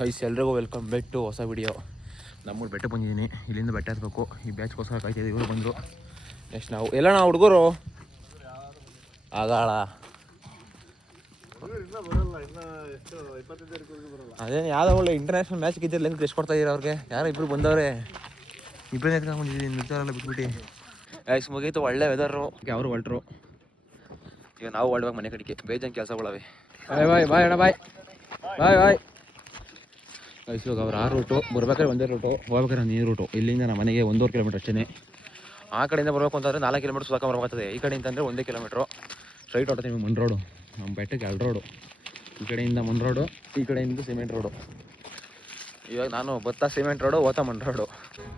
Guys ಎಲ್ರಿಗೂ welcome back to ಹೊಸ video. ನಮ್ಮೂರು ಬೆಟ್ಟ ಬಂದಿದ್ದೀನಿ. ಇಲ್ಲಿಂದ ಬೆಟ್ಟ ಹತ್ಬೇಕು. ಈ ಬ್ಯಾಚ್ಗೋಸ್ಕರ ಕಾಯ್ತಿದ್ದೀವಿ. ಇವರು ಬಂದರು. ನೆಕ್ಸ್ಟ್ ನಾವು ಎಲ್ಲ ನಾವು ಹುಡುಗರು ಆಗಾಳ ಅದೇನು ಯಾವುದೋ ಒಳ್ಳೆ ಇಂಟರ್ನ್ಯಾಷನಲ್ ಮ್ಯಾಚ್ ಗಿದ್ದಿರಲಿ ಅಂತ ಎಷ್ಟು ಕೊಡ್ತಾ ಇದ್ದೀರಾ ಅವ್ರಿಗೆ? ಯಾರೋ ಇಬ್ಬರು ಬಂದವ್ರೆ, ಇಬ್ಬರೇ ಎತ್ಕೊಂಡು ಬಂದಿದ್ದೀನಿ. ನಿರ್ಧಾರೆಲ್ಲ ಬಿಟ್ಬಿಟ್ಟು ಗೈಸ್ ಮುಗೀತು. ಒಳ್ಳೆ ವೆದರು. ಅವರು ಹೊಲ್ಟ್ರು. ಈಗ ನಾವು ಹೊಳ್ಬೇಕು ಮನೆ ಕಡೆಗೆ. ಬೇಜಾನ್ ಕೆಲಸಗಳವೆ. ಬಾಯ್ ಬಾಯ್ ಬಾಯ್ ಅಣ್ಣ ಬಾಯ್ ಬಾಯ್ ಬಾಯ್. ಗೈಸ್ ಇವಾಗ ಅವ್ರು ಆ ರೂಟು, ಬರ್ಬೇಕಾದ್ರೆ ಒಂದೇ ರೂಟು, ಹೋಗ್ಬೇಕಾದ್ರೆ ಒಂದು ಈ ರೂಟು. ಇಲ್ಲಿಂದ ನಮ್ಮ ಮನೆಗೆ 1.5 ಕಿಲೋಮೀಟ್ರ್ ಅಷ್ಟೇ. ಆ ಕಡೆಯಿಂದ ಬರಬೇಕು ಅಂತಂದರೆ 4 ಕಿಲೋಮೀಟ್ರ್ ಸುಧಾಕ ಬರಬೇಕಾಗ್ತದೆ. ಈ ಕಡೆಯಿಂದ ಅಂದರೆ 1 ಕಿಲೋಮೀಟ್ರು ಸ್ಟ್ರೈಟ್ ಹೊಡ್ತೀವಿ. ಮಣ್ ರೋಡು, ನಮ್ಮ ಬೆಟ್ಟಕ್ಕೆ 2 ರೋಡು. ಈ ಕಡೆಯಿಂದ ಮಣ್ ರೋಡು, ಈ ಕಡೆಯಿಂದ ಸಿಮೆಂಟ್ ರೋಡು. ಇವಾಗ ನಾನು ಬತ್ತಾ ಸಿಮೆಂಟ್ ರೋಡು, ಓತಾ ಮಣ್ ರೋಡು.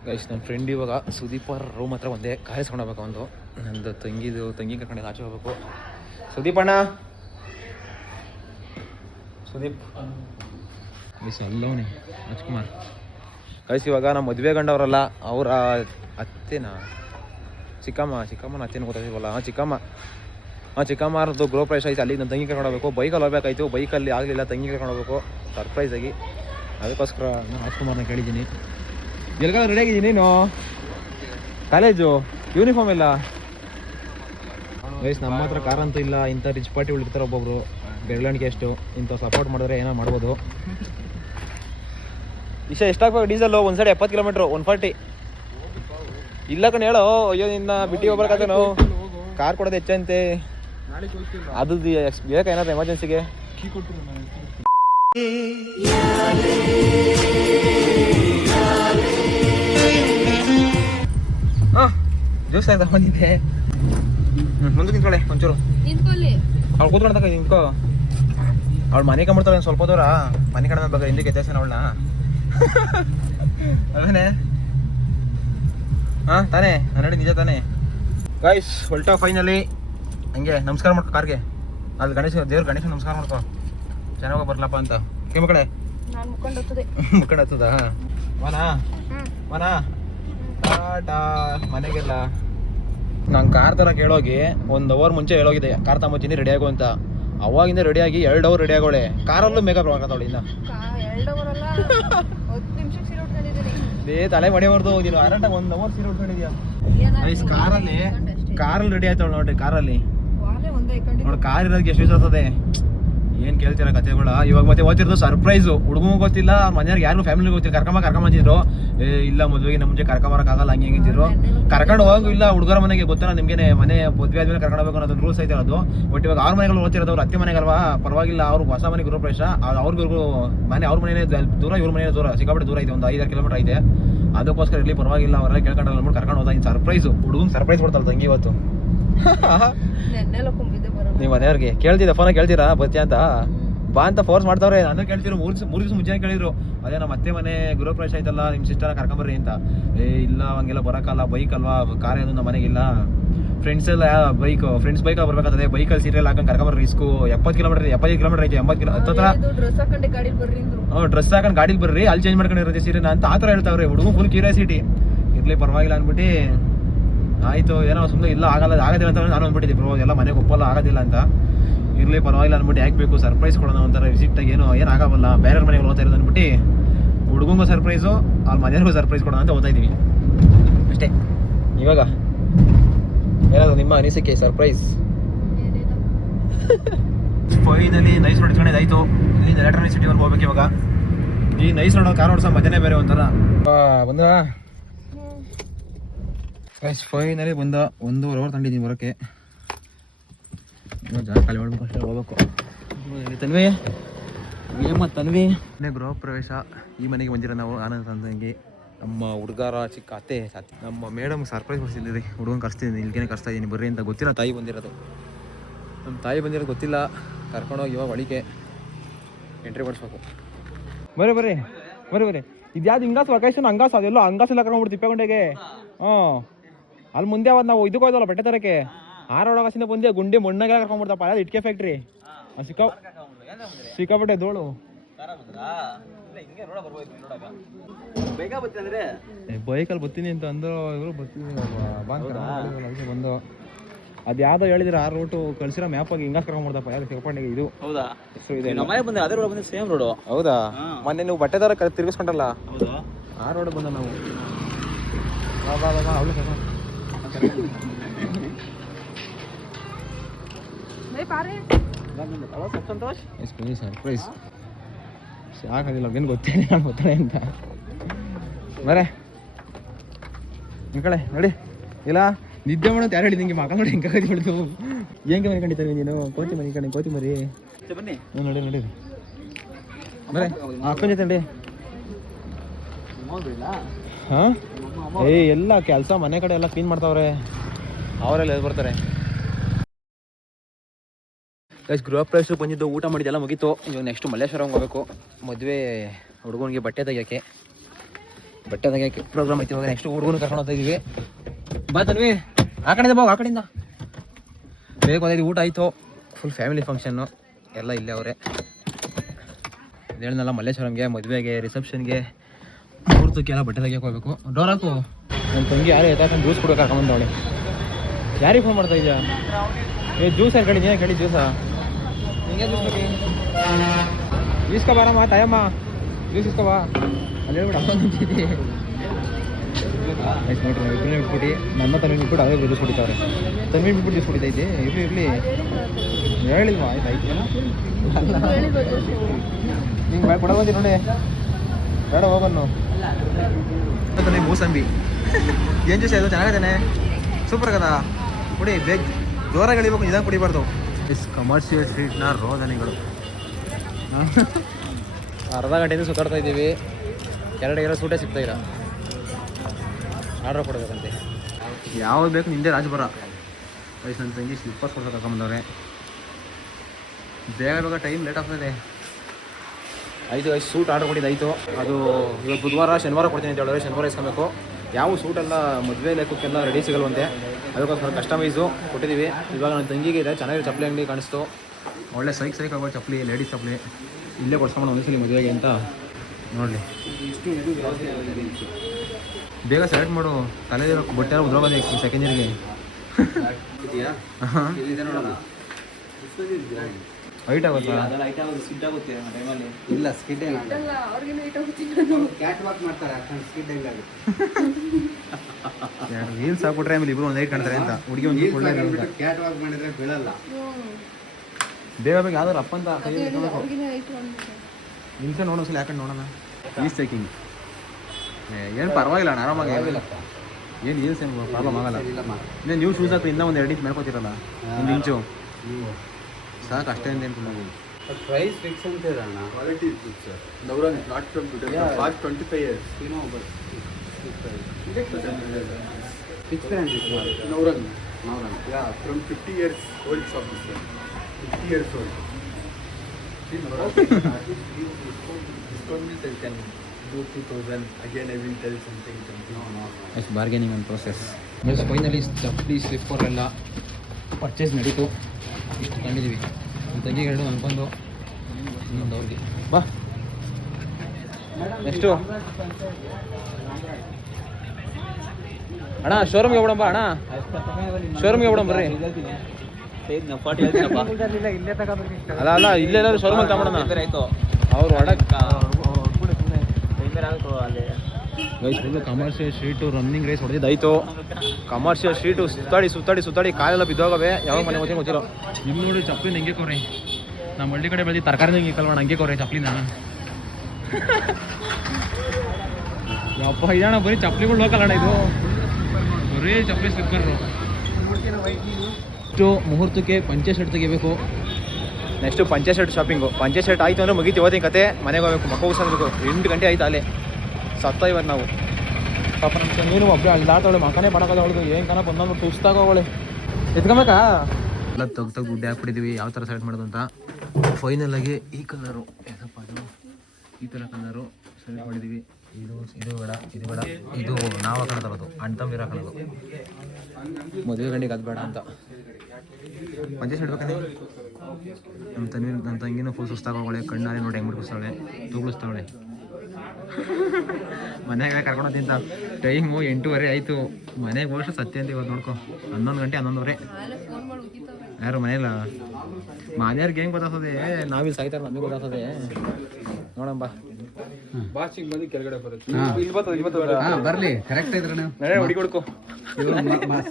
ಗೈಸ್ ನನ್ನ ಫ್ರೆಂಡ್ ಇವಾಗ ಸುದೀಪರ್ ರೂಮ್ ಹತ್ರ ಒಂದೇ ಕಾಯಿಸ್ಕೊಂಡು ಹೋಗ್ಬೇಕು. ಒಂದು ನಂದು ತಂಗಿ ಕರ್ಕೊಂಡು ಆಚೆ ಹೋಗ್ಬೇಕು. ಸುದೀಪ್ ಅಣ್ಣ, ಸುದೀಪ್ ಮಿಸ್ ಅಲ್ಲವನೇ ರಾಜ್ಕುಮಾರ್. ಗೈಸ್ ಇವಾಗ ನಮ್ಮ ಮದುವೆ ಗಂಡವರಲ್ಲ, ಅವರ ಅತ್ತೆನಾ ಚಿಕ್ಕಮ್ಮನ ಅತ್ತೆನ ಗೊತ್ತಾಗಿಲ್ವಲ್ಲ. ಚಿಕ್ಕಮ್ಮರದ್ದು ಗೃಹ ಪ್ರವೇಶ ಆಯ್ತು. ಅಲ್ಲಿಗೆ ನನ್ನ ತಂಗಿ ಕರ್ಕೊಂಡು ಹೋಗ್ಬೇಕು. ಬೈಕಲ್ಲಿ ಹೋಗ್ಬೇಕಾಯ್ತು, ಬೈಕಲ್ಲಿ ಆಗಲಿಲ್ಲ. ತಂಗಿ ಕರ್ಕೊಂಡು ಹೋಗ್ಬೇಕು ಸರ್ಪ್ರೈಸ್ ಆಗಿ. ಅದಕ್ಕೋಸ್ಕರ ನಾನು ರಾಜ್ಕುಮಾರ್ನ ಕೇಳಿದ್ದೀನಿ. ಎಲ್ಗಾದ್ರೂ ರೆಡಿ ಆಗಿದ್ದೀನಿ ನೀನು? ಕಾಲೇಜು ಯೂನಿಫಾರ್ಮ್ ಇಲ್ಲ. ಗೈಸ್ ನಮ್ಮ ಹತ್ರ ಕಾರ್ ಅಂತೂ ಇಲ್ಲ. ಇಂಥ ರಿಚ್ ಪಾರ್ಟಿಗಳು ಇರ್ತಾರೆ ಒಬ್ಬೊಬ್ರು, ಬೆರಳಿಗೆ ಎಷ್ಟು. ಇಂಥ ಸಪೋರ್ಟ್ ಮಾಡಿದ್ರೆ ಏನೋ ಮಾಡ್ಬೋದು. ಇಷ್ಟ ಎಷ್ಟಾಗಬೇಕು ಡೀಸೆಲ್ಲು? ಒಂದು ಸೈಡ್ 70 ಕಿಲೋಮೀಟ್ರು, 140 ಇಲ್ಲ ಕಣ್ ಹೇಳೋ. ಅಯ್ಯೋ ನಿನ್ನ ಬಿಟ್ಟು ಹೋಗ್ಬೇಕಾದ್ರೆ ನಾವು ಕಾರ್ ಕೊಡೋದು ಹೆಚ್ಚಂತೆ. ಅದು ಬೇಕಾ ಏನಾದ್ರು ಎಮರ್ಜೆನ್ಸಿಗೆ? ಹಾಂ ಜ್ಯೂಸ್ ಆಯ್ತಾ ಬಂದಿದ್ದೆ. ಮುಂದೆ ನಿಂತ್ಕೊಳ್ಳೆ ಒಂಚೂರು. ಅವ್ಳು ಕೂತ್ಕೊಂಡಾಗ ನಿಂತ್ಕೋ. ಅವಳು ಮನೆ ಕಂಬಿಡ್ತಾಳೆ ಸ್ವಲ್ಪ ದೂರ. ಮನೆ ಕಡೆ ಬೇಕಾದ್ರೆ ಹಿಂದಕ್ಕೆ ಎತ್ತೇಸನ ಅವಳನ್ನ. ಅದೇನೆ ಹಾಂ ತಾನೇ ನಾನು ಹೇಳಿ ನಿಜ ತಾನೇ. ಗೈಸ್ ಹೊಲ್ಟೋ ಫೈನಲಿ. ಹಂಗೆ ನಮಸ್ಕಾರ ಮಾಡ್ಕೊ ಕಾರ್ಗೆ. ಅಲ್ಲಿ ದೇವ್ರ ಗಣೇಶ ನಮಸ್ಕಾರ ಮಾಡ್ಕೊ, ಚೆನ್ನಾಗಿ ಬರ್ಲಪ್ಪ ಅಂತ. ಮಕ್ಕಳೇ ಮುಖಂಡ ಹತ್ತದ ಮನ ಟಾಟಾ ಮನೆಗೆಲ್ಲ. ನಾನು ಕಾರ್ ತರ ಕೇಳೋಗಿ 1 ಅವರ್ ಮುಂಚೆ ಹೇಳೋಗಿದೆ ಕಾರ್ ತಗೊಂಬತ್ತೀನಿ ರೆಡಿ ಆಗೋ ಅಂತ. ಅವಾಗಿಂದ ರೆಡಿಯಾಗಿ 2 ಅವರ್ ರೆಡಿ ಆಗೋಳೆ. ಕಾರಲ್ಲೂ ಮೇಕಪ್ ಹಾಕತ್ತವಳು ಇನ್ನ. ತಲೆ ಮಡಿಬಾರ್ದು ನೀನು. ಅರಂಟ 1 ಅವರ್ ಸೀರೆ ಉಟ್ಕೊಂಡಿದ್ಯಾ? ಕಾರಲ್ಲಿ ರೆಡಿ ಆಯ್ತವಳು ನೋಡ್ರಿ. ಕಾರಲ್ಲಿ ನೋಡಿ, ಕಾರ್ ಇರೋದಕ್ಕೆ ಎಷ್ಟು ಯೂಸ್ ಆಗ್ತದೆ. ಏನ್ ಕೇಳ್ತೀರ ಕಥೆಗಳ. ಇವಾಗ ಮತ್ತೆ ಓದ್ತಿರೋದು ಸರ್ಪ್ರೈಸು. ಹುಡುಗಂಗೂ ಗೊತ್ತಿಲ್ಲ, ಮನೆಯವ್ರಿಗೆ ಯಾರು ಫ್ಯಾಮಿಲಿ ಗೊತ್ತಿಲ್ಲ. ಕರ್ಕೊಂಬಂದಿದ್ರು. ಇಲ್ಲ ಮದುವೆಗೆ ನಮ್ಮ ಮುಂಚೆ ಕರ್ಕೊಂಬರಕ್ಕಾಗಲ್ಲ ಹಂಗೆ ಹಿಂಗಿದ್ರು. ಕರ್ಕೊಂಡು ಹೋಗು ಇಲ್ಲ ಹುಡುಗರ ಮನೆಗೆ. ಗೊತ್ತಲ್ಲ ನಿಮ್ಗೆ, ಮನೆ ಮದುವೆ ಆದ್ಮೇಲೆ ಕರ್ಕೊಂಡು ಹೋಗ್ಬೇಕು ಅನ್ನೋದು ರೂಲ್ಸ್ ಐತೆ ಅದು. ಬಟ್ ಇವಾಗ ಅವ್ರ ಮನೆಗಳು ಓದ್ತಿರೋದು, ಅವ್ರ ಅತ್ತೆ ಮನೆಗಲ್ವಾ, ಪರವಾಗಿಲ್ಲ. ಅವ್ರಿಗೆ ಹೊಸ ಮನೆ ಗೃಹ ಪ್ರವೇಶ. ಅವ್ರಿಗೂ ಮನೆ ಅವ್ರ ಮನೆ ದೂರ, ಇವ್ರ ಮನೆ ದೂರ, ಸಿಕ್ಕಾಪಟ್ಟೆ ದೂರ ಐತೆ. ಒಂದು 5-6 ಕಿಲೋಮೀಟರ್ ಐತೆ. ಅದಕ್ಕೋಸ್ಕರ ಇಲ್ಲಿ ಪರವಾಗಿಲ್ಲ ಅವರೆಲ್ಲ ಕೇಳ್ಕೊಂಡಲ್ಲ ಅಂದ್ಬಿಟ್ಟು ಕರ್ಕೊಂಡು ಹೋದ. ಇನ್ನು ಸರ್ಪ್ರೈಸು. ಹುಡುಗನ್ ಸರ್ಪ್ರೈಸ್ ಕೊಡ್ತಾಳೆ ತಂಗಿ ಇವತ್ತು. ನೀವು ಮನೆಯವ್ರಿಗೆ ಕೇಳ್ತಿದ್ದೆ, ಫೋನಾಗ ಕೇಳ್ತೀರಾ ಬತ್ತಿ ಅಂತ ಬಾ ಅಂತ ಫೋರ್ಸ್ ಮಾಡ್ತಾವ್ರೆ. ನಾನು ಕೇಳ್ತಿರೋ 3 ದಿವಸ ಮುಂಚೆ ಕೇಳಿದ್ರು. ಅದೇ ನಮ್ಮ ಅತ್ತೆ ಮನೆ ಗೃಹ ಪ್ರವೇಶ ಆಯ್ತಲ್ಲ, ನಿಮ್ಮ ಸಿಸ್ಟರ್ನ ಕರ್ಕೊಂಬರ್ರಿ ಅಂತ. ಇಲ್ಲ ಹಂಗೆಲ್ಲ ಬರೋಕ್ಕಲ್ಲ, ಬೈಕ್ ಅಲ್ವಾ, ಕಾರ್ ಏನು ನಮ್ಮ ಮನೆಗಿಲ್ಲ. ಫ್ರೆಂಡ್ಸ್ ಎಲ್ಲ ಫ್ರೆಂಡ್ಸ್ ಬೈಕಲ್ಲಿ ಬರ್ಬೇಕಾಗ್ತದೆ. ಬೈಕಲ್ಲಿ ಸೀರಿಯಲ್ ಹಾಕೊಂಡು ಕರ್ಕೊಂಬರ್ರಿ. ರಿಸ್ಕು. 75 ಕಿಲೋಮೀಟರ್ ಐತೆ. 80 ಕಿಲೋಮೀಟರ್ ಡ್ರೆಸ್ ಹಾಕೊಂಡು ಗಾಡಿಗೆ ಬರ್ರಿ, ಅಲ್ಲಿ ಚೇಂಜ್ ಮಾಡ್ಕೊಂಡಿರುತ್ತೆ ಸೀರೆನ ಅಂತ ಆ ಥರ ಹೇಳ್ತಾವ್ರೆ. ಹುಡುಗ ಫುಲ್ ಕ್ಯೂರಿಯಾಸಿಟಿ. ಇರ್ಲಿ ಪರವಾಗಿಲ್ಲ ಅಂದ್ಬಿಟ್ಟು ಆಯಿತು. ಏನೋ ಸುಮ್ಮನೆ ಇಲ್ಲ ಆಗೋದಿಲ್ಲ ಅಂತ ನಾನು ಅಂದ್ಬಿಟ್ಟಿದ್ದೆ. ಬ್ರೋ ಎಲ್ಲ ಮನೆಗೆ ಒಪ್ಪಲ್ಲ, ಆಗೋದಿಲ್ಲ ಅಂತ. ಇರಲಿ ಪರವಾಗಿಲ್ಲ ಅಂದ್ಬಿಟ್ಟು ಹಾಕಬೇಕು, ಸರ್ಪ್ರೈಸ್ ಕೊಡೋಣ ಒಂಥರ ವಿಸಿಟ್ಟಾಗಿ. ಏನಾಗಲ್ಲ, ಬೇರೆ ಮನೆಗೆ ಓದ್ತಾ ಇರೋದು ಅಂದ್ಬಿಟ್ಟು ಹುಡುಗಂಗೂ ಸರ್ಪ್ರೈಸು, ಅವ್ರ ಮನೆಯವ್ರಿಗೂ ಸರ್ಪ್ರೈಸ್ ಕೊಡೋಣ ಅಂತ ಓದ್ತಾ ಇದ್ದೀವಿ ಅಷ್ಟೇ. ಇವಾಗ ಏನಾದ್ರು ನಿಮ್ಮ ಅನಿಸಿಕೆ? ಸರ್ಪ್ರೈಸ್ ಫೈನಲಿ ನೈಸ್ ರೋಡ್ ಇಟ್ಕೊಂಡಿದ್ದಾಯ್ತು. ಇಲ್ಲಿಂದ ಎಲೆಕ್ಟ್ರಾನಿಕ್ ಸಿಟಿವರೆಗೆ ಹೋಗ್ಬೇಕು. ಇವಾಗ ಈ ನೈಸ್ ರೋಡ್ ಕಾರ್ ಓಡಿಸೋ ಮಜಾನೇ ಬೇರೆ ಒಂಥರ. ಬಂದ ಫೈನಲಿ ಬಂದ. 1.5 ಅವರ್ ತಂದಿದ್ದೀನಿ ಬರೋಕ್ಕೆ. ಜಾಗ ಖಾಲಿ ಮಾಡ್ಬೇಕು ಅಷ್ಟೇ, ಹೋಗ್ಬೇಕು. ತನ್ವಿ ಗೃಹ ಪ್ರವೇಶ. ಈ ಮನೆಗೆ ಬಂದಿರೋ ನಾವು ಆನಂದ ತಂದಂಗೆ. ನಮ್ಮ ಹುಡುಗರ ಚಿಕ್ಕ ಅತ್ತೆ ನಮ್ಮ ಮೇಡಮ್ಗೆ ಸರ್ಪ್ರೈಸ್ ಕೊಡ್ತಿದ್ದೀರಿ. ಹುಡುಗನ ಕರ್ಸ್ತಿದ್ದೀನಿ, ಇಲ್ಲಿಗೆ ಕರ್ಸ್ತಾ ಇದ್ದೀನಿ ಬರ್ರಿ ಅಂತ. ಗೊತ್ತಿಲ್ಲ ತಾಯಿ ಬಂದಿರೋದು, ನಮ್ಮ ತಾಯಿ ಬಂದಿರೋದು ಗೊತ್ತಿಲ್ಲ. ಕರ್ಕೊಂಡೋಗಿ ಇವಾಗ ಒಳಿಕೆ ಎಂಟ್ರಿ ಮಾಡಿಸ್ಬೇಕು. ಬರ್ರಿ ಇದು ಯಾವ್ದು ಹಿಂಗಾಸ್ ವೊಕೇಶನ್? ಹಂಗಾಸ್ ಅದೆಲ್ಲ ಹಂಗಾಸ್ ಎಲ್ಲ ಕರ್ಕೊಂಡ್ಬಿಡ್ತು ತಿಪ್ಪೆಗುಂಡೆಗೆ. ಅಲ್ಲಿ ಮುಂದೆ ಅವತ್ತು ನಾವು ಇದಕ್ಕೆ ಹೋಯ್ತಲ್ಲ ಬಟ್ಟೆ ತರಕ್ಕೆ. 6 ಒಳಗಾಸಿಂದ ಬಂದೆ. ಗುಂಡಿ ಮಣ್ಣಾಗೆಲ್ಲ ಕರ್ಕೊಂಡ್ಬಿಡ್ತಪ್ಪ. ಅದು ಇಟ್ಕೆ ಫ್ಯಾಕ್ಟ್ರಿ. ಸಿಕ್ಕಾಪಟ್ಟೆ ಧೂಳು. ಬೈಕಲ್ಲಿ ಬರ್ತೀನಿ ಅಂತ ಅಂದ್ರು. ಇವರು ಬರ್ತೀನಿ ಬಂದು ಅದು ಯಾವ್ದೋ ಹೇಳಿದ್ರೆ ಆ ರೂಟು ಕಳ್ಸಿರೋ ಮ್ಯಾಪಾಗಿ ಹಿಂಗ ಕರ್ಕೊಂಡ್ಬರ್ದಪ್ಪ ಯಾರು ತಿಳ್ಕೊಂಡಿಗೆ ಇದು. ಹೌದಾ? ಹೆಸರು ಇದೆ. ನಮ್ಮ ಮನೆ ಬಂದೆ ಅದೇ ರೋಡ್ ಬಂದ್ರೆ ಸೇಮ್ ರೋಡು. ಹೌದಾ? ಮೊನ್ನೆ ನೀವು ಬಟ್ಟೆದಾರ ತಿರ್ಗಿಸ್ಕೊಂಡಲ್ಲ, ಹೌದಾ? ಆ ರೋಡ್ ಬಂದ ನಾವು. ಬಾ ಬಾ ಬಾ ಅವಳು ಸಂತೋಷ್ ಸರ್ಪ್ರೈಸ್ ಸಾಕಾಗಿಲ್ಲ ಏನು ಗೊತ್ತೇನೆ ನಾನು ಗೊತ್ತಾಳೆ ಅಂತ ಬರೇ ಈ ಕಡೆ ನೋಡಿ. ಇಲ್ಲ ನಿದ್ದೆ ಮಾಡೋದು ಯಾರು ಹೇಳಿದ್ ಹಿಂಗೆ ಮಕ್ಕ ನೋಡಿ ಹಿಂಗೆ ಕೈ ಬಿಡ್ತು. ಹೆಂಗೆ ಮನೆ ನೀನು ಕೋತಿ ಮನೆ ಕಣೆ ಕೋತಿ ಮರಿ. ಬನ್ನಿ ನೋಡಿ ನೋಡಿ ಬರೇ ಅಕ್ಕನ ಜೊತೆ ನೋಡಿ. ಹಾಂ ಎಲ್ಲ ಕೆಲಸ ಮನೆ ಕಡೆ ಎಲ್ಲ ಕ್ಲೀನ್ ಮಾಡ್ತಾವ್ರೆ, ಅವರೆಲ್ಲ ಎದ್ದು ಬರ್ತಾರೆ. ಗೃಹ ಪ್ರವೇಶಕ್ಕೆ ಬಂದಿದ್ದು, ಊಟ ಮಾಡಿದ್ದೆಲ್ಲ ಮುಗೀತು. ಇವಾಗ ನೆಕ್ಸ್ಟ್ ಮಲ್ಲೇಶ್ವರಂಗೆ ಹೋಗ್ಬೇಕು. ಮದುವೆ ಹುಡುಗನಿಗೆ ಬಟ್ಟೆ ತೆಗಿಯೋಕ್ಕೆ ಪ್ರೋಗ್ರಾಮ್ ಐತಿ. ಇವಾಗ ನೆಕ್ಸ್ಟ್ ಹುಡುಗನ ಕರ್ಕೊಂಡು ಹೋಗ್ತಾ ಇದೀವಿ. ಬಾ ತನ್ವಿ, ಆ ಕಡೆಯಿಂದ ಬಾ, ಆ ಕಡೆಯಿಂದ ಬೇಗ ಬಂದಿದ್ದು. ಊಟ ಆಯಿತು, ಫುಲ್ ಫ್ಯಾಮಿಲಿ ಫಂಕ್ಷನ್ನು ಎಲ್ಲ ಇಲ್ಲೇ ಅವರೇ. ಹೇಳನಲ್ಲ ಮಲ್ಲೇಶ್ವರಂಗೆ ಮದುವೆಗೆ ರಿಸೆಪ್ಷನ್ಗೆ ಮುಹೂರ್ತಕ್ಕೆಲ್ಲ ಬಟ್ಟೆ ತೆಗಿಯೋಕೆ ಹೋಗ್ಬೇಕು. ಡೋರ್ ಹಾಕು. ನನ್ನ ತಂಗಿ ಯಾರು ಎತ್ತಾಕೊಂಡು ಜ್ಯೂಸ್ ಕೊಡೋಕೆ ಹಾಕೊಂಬಂದವಳೆ. ಯಾರಿಗೆ ಫೋನ್ ಮಾಡ್ತಾ ಇದೆಯಾ? ಜ್ಯೂಸ್ ಏನು ಕೇಳಿದ್ಯಾ? ಕೇಳಿ ಜ್ಯೂಸಾ? ಹಿಂಗೆ ಜ್ಯೂಸ್ ನೋಡಿ ಇಸ್ಕೊ ಬಾರಮ್ಮ ತಾಯಮ್ಮ, ಜ್ಯೂಸ್ ಇಸ್ಕೊ ಬಾ ಅಲ್ಲಿ ಹೇಳ್ಬಿಟ್ಟು ಅಮ್ಮ ನಿಂತಿದ್ದೆ. ಆಯ್ತು ನೋಡ್ರಿ, ಇಬ್ಬರೇ ಬಿಟ್ಬಿಟ್ಟು ನನ್ನ ತನ್ನ ಬಿಟ್ಬಿಟ್ಟು ಅವೇ ಜ್ಯೂಸ್ ಕುಡಿತಾವ್ರೆ. ತನ್ವಿ ಬಿಟ್ಬಿಟ್ಟು ಜ್ಯೂಸ್ ಕುಡಿತೈತಿ. ಇರಲಿ ಹೇಳಿಲ್ವಾ? ಆಯ್ತು ಹಿಂಗೆ ಕೊಡ ಬಂದಿ ನೋಡಿ, ಬೇಡ ಹೋಗನ್ನು. ಮೂಸಂಬಿ ಏನು ಜ್ಯೂಸ್ ಅದು ಚೆನ್ನಾಗಿದ್ದಾನೆ, ಸೂಪರ್ ಆಗದ. ಕುಡಿ ಬೇಗ, ಜೋರಾಗಿ ಎಳಿಬೇಕು, ನಿಧಾನ ಕುಡಿಬಾರ್ದು. ಕಮರ್ಷಿಯಲ್ ಸ್ಟ್ರೀಟ್ನ ರೋದನೆಗಳು. ಅರ್ಧ ಗಂಟೆಯಿಂದ ಸುತ್ತಾಡ್ತಾ ಇದ್ದೀವಿ. 2 ಸೂಟೇ ಸಿಗ್ತಾ ಇಲ್ಲ. ಆರ್ಡ್ರ್ ಕೊಡಬೇಕಂತೆ. ಯಾವ್ದು ಬೇಕು ನಿಂದೆ ರಾಜಪುರ. ವಯಸ್ಸು ನನ್ನ ತಂಗಿ ಸ್ಲಿಪ್ಪರ್ಸ್ ಕೊಡ್ಸೋಕೆ ಹಾಕೊಂಬಂದವ್ರೆ. ಬೇಗ ಟೈಮ್ ಲೇಟ್ ಆಗ್ತದೆ. ಆಯಿತು ಸೂಟ್ ಆರ್ಡ್ರ್ ಕೊಟ್ಟಿದ್ದಾಯಿತು. ಅದು ಇವತ್ತು ಬುಧವಾರ, ಶನಿವಾರ ಕೊಡ್ತೀನಿ ಅಂತ ಹೇಳಿದ್ರೆ ಶನಿವಾರ ಇಸ್ಕೊಬೇಕು. ಯಾವ ಸೂಟೆಲ್ಲ ಮದುವೆ ಲೆಕ್ಕಕ್ಕೆಲ್ಲ ರೆಡಿ ಸಿಗಲ್ವಂತೆ, ಅದಕ್ಕೋಸ್ಕರ ಕಸ್ಟಮೈಸು ಕೊಟ್ಟಿದ್ದೀವಿ. ಇವಾಗ ನನ್ನ ತಂಗಿಗೆ ಇದೆ ಚೆನ್ನಾಗಿರೋ ಚಪ್ಪಲಿ ಅಂಗಡಿ ಕಾಣಿಸ್ತು. ಒಳ್ಳೆ ಸೈಕ್ ಆಗೋ ಚಪ್ಪಲಿ, ಲೇಡೀಸ್ ಚಪ್ಪಲಿ ಇಲ್ಲೇ ಕೊಡ್ಸ್ಕೊಂಡು ಒಂದ್ಸಲಿ ಮದುವೆಗೆ ಅಂತ ನೋಡಲಿ. ಬೇಗ ಸೆಲೆಕ್ಟ್ ಮಾಡು, ತಲೆದಿರೋ ಬಟ್ಟೆ ಎಲ್ಲ ಉದ್ರೋಗೋದೆ ಸೆಕೆಂಡ್ ಇಯರ್ಗೆ. ಹೈಟ್ ಆಗುತ್ತಾ? ಇಲ್ಲ ಸ್ಕಿಡ್ ರೀಲ್ಸ್ ಹಾಕ್ಬಿಟ್ರೆ ಆಮೇಲೆ ಇಬ್ರು ಒಂದು ಹೈಟ್ ಕಾಣ್ತಾರೆ ಅಂತ. ಹುಡುಗಿ ಒಂದು ಬೇಗ ಬೇಗ ಯಾವ್ದಾರು ಅಪ್ಪ ಅಂತ ನಿಲ್ಸ ನೋಡೋಸಲ ಯಾಕಂಡು ನೋಡೋಣ. ಈಸ್ ಟೇಕಿಂಗ್ ಏನು ಪರವಾಗಿಲ್ಲ, ನಾನು ಆರಾಮಾಗಿ ಏನು ಈಲ್ಸ್ ಏನು ಪ್ರಾಬ್ಲಮ್ ಆಗಲ್ಲ. ಇನ್ನೇ ನೀವು ಶೂಸ್ ಹಾಕಿ ಇನ್ನೂ ಒಂದು 2 ಇಂಚ್ ಮೇಲ್ಕೋತಿರಲ್ಲ, 1 ಇಂಚು ಸಾಕು ಅಷ್ಟೇ. ಏನು ಪ್ರೈಸ್ ಫಿಕ್ಸ್ ಅಂತ ಇರೋಣ. Quality fix Navrang, not from today, fast 25 years you know, but which brand is Naurang yeah, from 50 years old shop is 50 years old. See Naurang discount means I can do 2000 again. I will tell something yes bargaining ಒಂದು process. Miss finally ಚಪ್ಪಲಿ slipper ಎಲ್ಲ purchase ನಡೀತು. ಇಷ್ಟು ಕಂಡಿದ್ದೀವಿ. ನಮ್ಮ ತಂಗಿಗೆ 2 ಅನ್ಕೊಂಡು ಇನ್ನೊಂದು ಅವ್ರಿಗೆ. ಬಾ ಎಷ್ಟು ಅಣ್ಣ? ಶೋರೂಮ್ಗೆ ಹೋಗ್ಬಿಡಂ ಬಾ ಅಣ್ಣ, ಶೋರೂಮ್ಗೆ ಹೋಗ್ಬಿಡಂ ಬರ್ರಿ. ಅಲ್ಲ ಅಲ್ಲ ಇಲ್ಲೇ ಶೋರೂಮಲ್ಲಿ ತಗೊಂಡೋಣ. ಅವ್ರು ಕಮರ್ಷಿಯಲ್ ಸ್ಟ್ರೀಟು ರನ್ನಿಂಗ್ ರೇಸ್ ಹೊಡೆದಿದ್ದಾಯ್ತು. ಕಮರ್ಷಿಯಲ್ ಸ್ಟ್ರೀಟು ಸುತ್ತಾಡಿ ಕಾಲೆಲ್ಲ ಬಿದ್ದೋಗವೆ. ಯಾವಾಗ ಮನೆ ಹೋಗ್ತೀನಿ ಗೊತ್ತಿರೋ. ನಿಮ್ಮ ನೋಡಿ ಚಪ್ಪಲಿನ ಹೆಂಗೆ ಕೋರಿ, ನಮ್ಮ ಹಳ್ಳಿ ಕಡೆ ಬೆಳೆದು ತರಕಾರಿ ಹಿಂಗೆ ಕಲ್ವಣ ಹಂಗೆ ಕೋರಿ ಚಪ್ಪಲಿನ. ಯಪ್ಪ ಇದಣ್ಣ ಬರೀ ಚಪ್ಪಲಿಗಳು ಹೋಗಲ್ಲಣ್ಣ, ಇದು ಬರೀ ಚಪ್ಪಲಿ ಸ್ಲಿಪ್ಪರು. ಇಷ್ಟು ಮುಹೂರ್ತಕ್ಕೆ ಪಂಚೆ ಶರ್ಟ್ ತೆಗಿಬೇಕು. ನೆಕ್ಸ್ಟು ಪಂಚೆ ಶರ್ಟ್ ಶಾಪಿಂಗು. ಪಂಚೆ ಶರ್ಟ್ ಆಯಿತು ಅಂದರೆ ಮುಗೀತು ಇವತ್ತಿನ ಕತೆ. ಮನೆಗೆ ಹೋಗ್ಬೇಕು, ಮಕ್ಕ ಉಗಿಸಬೇಕು. 8 ಗಂಟೆ ಆಯ್ತು ಅಲ್ಲೇ ಸತ್ತ ಇವತ್ತು ನಾವು. ಪಾಪ ನಮ್ಮ ನೀನು ಒಬ್ಬರು ಅಲ್ಲಿ ದಾಟವಳೆ, ಮಕ್ಕನೇ ಪಡಕೋದ ಅವಳಿಗೆ ಏನು ಕಣ ಬಂದಂದ್ಬಿಟ್ಟು ಸುಸ್ತಾಗೋವಳೆ. ಎತ್ಕೊಬೇಕಾ ಎಲ್ಲ ತೆಗ್ದು ಗುಡ್ಡೆ ಹಾಕ್ಬಿಟ್ಟಿದ್ದೀವಿ ಯಾವ ಥರ ಸೆಲೆಕ್ಟ್ ಮಾಡೋದು ಅಂತ. ಫೈನಲ್ ಆಗಿ ಈ ಕಲರು ಏನಪ್ಪ ಅದು, ಈ ಥರ ಕಲರು ಸೆಲೆಕ್ಟ್ ಮಾಡಿದ್ದೀವಿ. ಇದು ಬೇಡ, ಇದು ನಾವು ಹಾಕೋದು ಅಣ್ಣ ತಮ್ಮ ಹಾಕೋದು. ಮದುವೆ ಗಂಡಿಗೆ ಅದು ಬೇಡ ಅಂತ ಪಂಚೆ ಶರ್ಟ್ ಬೇಕಂದ್ರೆ. ನಮ್ಮ ತಂಗಿನೂ ಫುಲ್ ಸುಸ್ತಾಗೋಳೆ, ಕಣ್ಣಾರೆ ನೋಡಿ ಹೆಂಗೆ ಮುಡ್ಕಿಸ್ತಾಳೆ, ತೂಗಿಸ್ತಾಳೆ. ಮನೆಗೆ ಕರ್ಕೊಂಡು ತಿಂತ ಟೈಮು 8:30 ಆಯಿತು. ಮನೆಗೆ ಹೋಗೋಷ್ಟು ಸತ್ಯ ಅಂತ ಇವತ್ತು ನೋಡ್ಕೊ. 11 ಗಂಟೆ 11:30. ಯಾರು ಮನೆಯಲ್ಲ ಮನೆಯವ್ರಿಗೆ ಹೆಂಗೆ ಗೊತ್ತಾಗ್ತದೆ? ನಾವಿಲ್ಲಿ ಸಾಯ್ತಾರೆ, ನಮಗೆ ಗೊತ್ತಾಗ್ತದೆ. ನೋಡಂಬ ಬಾಚಿಗೆ ಬಂದು ಕೆಳಗಡೆ ಬರುತ್ತೆ. ಬರ್ಲಿ ಕರೆಕ್ಟ್ ಇದ್ರೆ ನೀವು ಹುಡುಗಿ ಹುಡ್ಕೊ.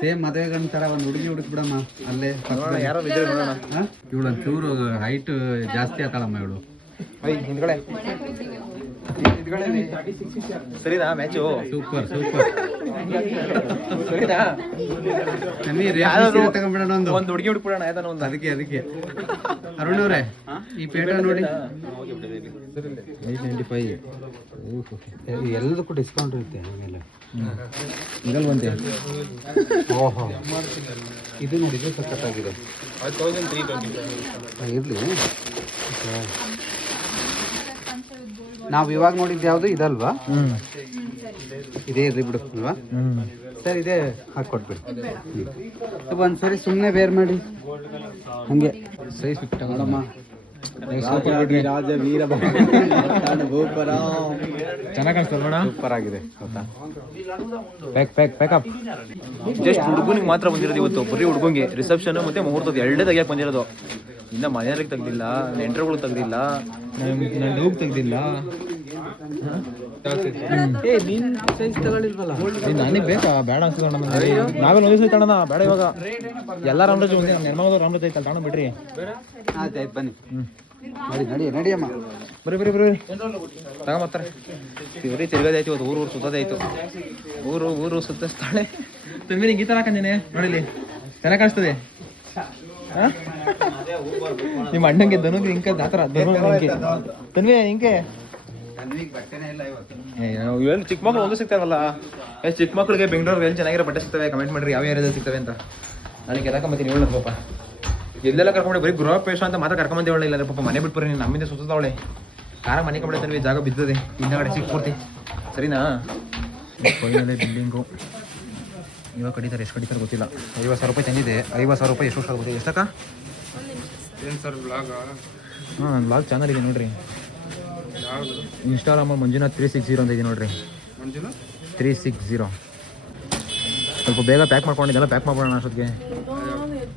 ಸೇಮ್ ಮದುವೆ ಗಂಡ ತರ ಒಂದು ಹುಡುಗಿ ಹುಡುಕ್ಬಿಡಮ್ಮ ಅಲ್ಲೇ. ಯಾರೋ ಬಿದ್ದರೆ ನೋಡೋಣ. ಇವಳು ಒಂಚೂರು ಹೈಟ್ ಜಾಸ್ತಿ ಆತಾಳಮ್ಮ ಇವಳು. ಹಿಂದ್ಗಡೆ ಸರಿನಾ ಮ್ಯಾಚು? Super super. ಸರಿನಾ? ತಗೊಂಡ್ಬಿಡೋಣ ಒಂದು ಹುಡುಗಿ ಹುಡುಕ್ಬಿಡೋಣ ಆಯ್ತಾನ ಒಂದು. ಅದಕ್ಕೆ ಅರುಣ್ ಅವ್ರೆ ಈ ಪೇಟ ನೋಡಿ 895. ಎಲ್ಲದಕ್ಕೂ ಡಿಸ್ಕೌಂಟ್ ಇರುತ್ತೆ ಆಮೇಲೆ. ಇದಲ್ ಬಂತೆ. ಓಹೋ ಇದು ನೋಡಿ, ಇದು ಸಖತ್ತಾಗಿದೆ. ಇರಲಿ, ನಾವು ಇವಾಗ ನೋಡಿದ್ದು ಯಾವುದು ಇದಲ್ವಾ? ಇದೇ ಇರಲಿ ಬಿಡು ಅಲ್ವಾ ಸರ್? ಇದೇ ಹಾಕ್ಕೊಟ್ಬಿಡಿ. ಒಂದ್ಸರಿ ಸುಮ್ಮನೆ ಬೇರ್ ಮಾಡಿ ಹಂಗೆ ಸೈಜ್ ಫಿಟ್ ತಗೊಳಮ್ಮ. ರಾಜ ವೀರ ಚೆನ್ನಾಗಿ ಕಾಣಿಸ್ತಲ್ವಣ? ಸೂಪರ್ ಆಗಿದೆ ಗೊತ್ತಾ? ಪ್ಯಾಕಪ್ ಜಸ್ಟ್ ಹುಡುಗನಿಗೆ ಮಾತ್ರ ಬಂದಿರೋದು ಇವತ್ತು. ಬರೀ ಹುಡುಗಂಗೆ ರಿಸೆಪ್ಷನ್ ಮತ್ತೆ ಮುಹೂರ್ತದ ಎರಡೇ ತೆಗಿಯಕ್ಕೆ ಬಂದಿರೋದು. ಇನ್ನು ಮನೆಯವ್ರಿಗೆ ತೆಗ್ದಿಲ್ಲ, ನೆಂಟರುಗಳು ತೆಗ್ದಿಲ್ಲ, ನನ್ನ ಡೌಗ್ ತೆಗ್ದಿಲ್ಲ. ನನಗೆ ಬೇಕಾ? ಬೇಡ ಅನ್ಸುತ್ತೆ. ನಾವೆಲ್ಲ ಒಂದೇ ಸಲ ತಗೋಣ. ಬೇಡ ಇವಾಗ ಎಲ್ಲ ರಾಮರಾಜ್ ಒಂದೇ. ನಮ್ಮ ಹೆಣ್ಮಗಳು ರಾಮರಾಜ್ ಐತಲ್ಲ, ತಗೊಂಡು ಬಿಡ್ರಿ. ಆಯ್ತು ಬನ್ನಿ. ನಡಿಯಮ್ಮ. ಬರೀ ತಗೊಂಬರ್ತಾರೆ. ಬರೀ ತಿರ್ಗೋದಾಯ್ತು ಇವತ್ತು. ಊರು ಸುತ್ತೋದಾಯ್ತು. ಊರು ಸುತ್ತಿಸ್ತಾಳೆ. ತಂದ್ವಿ ನಿಂಗೆ ಈ ಥರ ಹಾಕಂದೇನೆ ನೋಡಿಲಿ, ಚೆನ್ನಾಗಿ ಕಾಣಿಸ್ತದೆ. ನಿಮ್ಮ ಅಣ್ಣಂಗೆ ಧನುಗೆ ಹಿಂಗೆ ಆ ಥರ ತನ್ವಿ ಹಿಂಗೆ. ಇವೆಲ್ಲ ಚಿಕ್ಕ ಮಕ್ಳು ಒಂದು ಸಿಗ್ತಾವಲ್ಲ. ಚಿಕ್ಕ ಮಕ್ಳಿಗೆ ಬೆಂಗಳೂರು ಎಲ್ಲಿ ಚೆನ್ನಾಗಿರೋ ಬಟ್ಟೆ ಸಿಗ್ತವೆ? ಕಮೆಂಟ್ ಮಾಡಿರಿ ಯಾವ ಏರಿಯಾದಲ್ಲಿ ಸಿಗ್ತವೆ ಅಂತ. ನನಗೆ ಎದಕೊಂಬತ್ತೀನಿ ಹೇಳ ಪಾಪ. ಎಲ್ಲೆಲ್ಲ ಕರ್ಕೊಂಡು ಬರೀ ಗೃಹ ಪ್ರವೇಶ ಅಂತ ಮಾತ್ರ ಕರ್ಕೊಂಬಂದೇವಳ. ಇಲ್ಲ ಪಾಪ ಮನೆ ಬಿಟ್ಬರ್ರಿ, ನೀನು ನಮ್ಮಿಂದ ಸುತ್ತಾವಳೆ. ಕಾರ ಮನೆ ಕಂಬಿಡ್ತಾನೆ, ಜಾಗ ಬಿದ್ದದೆ ಹಿಂದಗಡೆ ಸಿಕ್ಬಿಡ್ತಿ. ಸರಿನಾ? ಫೈನಲಿ ಬಿಲ್ಡಿಂಗು ಇವಾಗ ಕಡಿತಾರೆ. ಎಷ್ಟು ಕಡಿತಾರೆ ಗೊತ್ತಿಲ್ಲ. 50,000 ರೂಪಾಯಿ ತಂದಿದೆ. 50,000 ರೂಪಾಯಿ ಎಷ್ಟು ಆಗುತ್ತೆ? ಎಷ್ಟಕ್ಕ? ಹಾಂ, ನನ್ನ ಬ್ಲಾಗ್ ಚಾನಲ್ ಇದೆ ನೋಡ್ರಿ. ಇನ್ಸ್ಟಾಗ್ರಾಮಲ್ಲಿ ಮಂಜುನಾಥ್ 360 ಅಂತ ಇದೆ ನೋಡ್ರಿ. 360. ಸ್ವಲ್ಪ ಬೇಗ ಪ್ಯಾಕ್ ಮಾಡ್ಕೊಂಡಿದ್ದೆಲ್ಲ ಪ್ಯಾಕ್ ಮಾಡ್ಬೋಣ ಅಷ್ಟೊತ್ತಿಗೆ.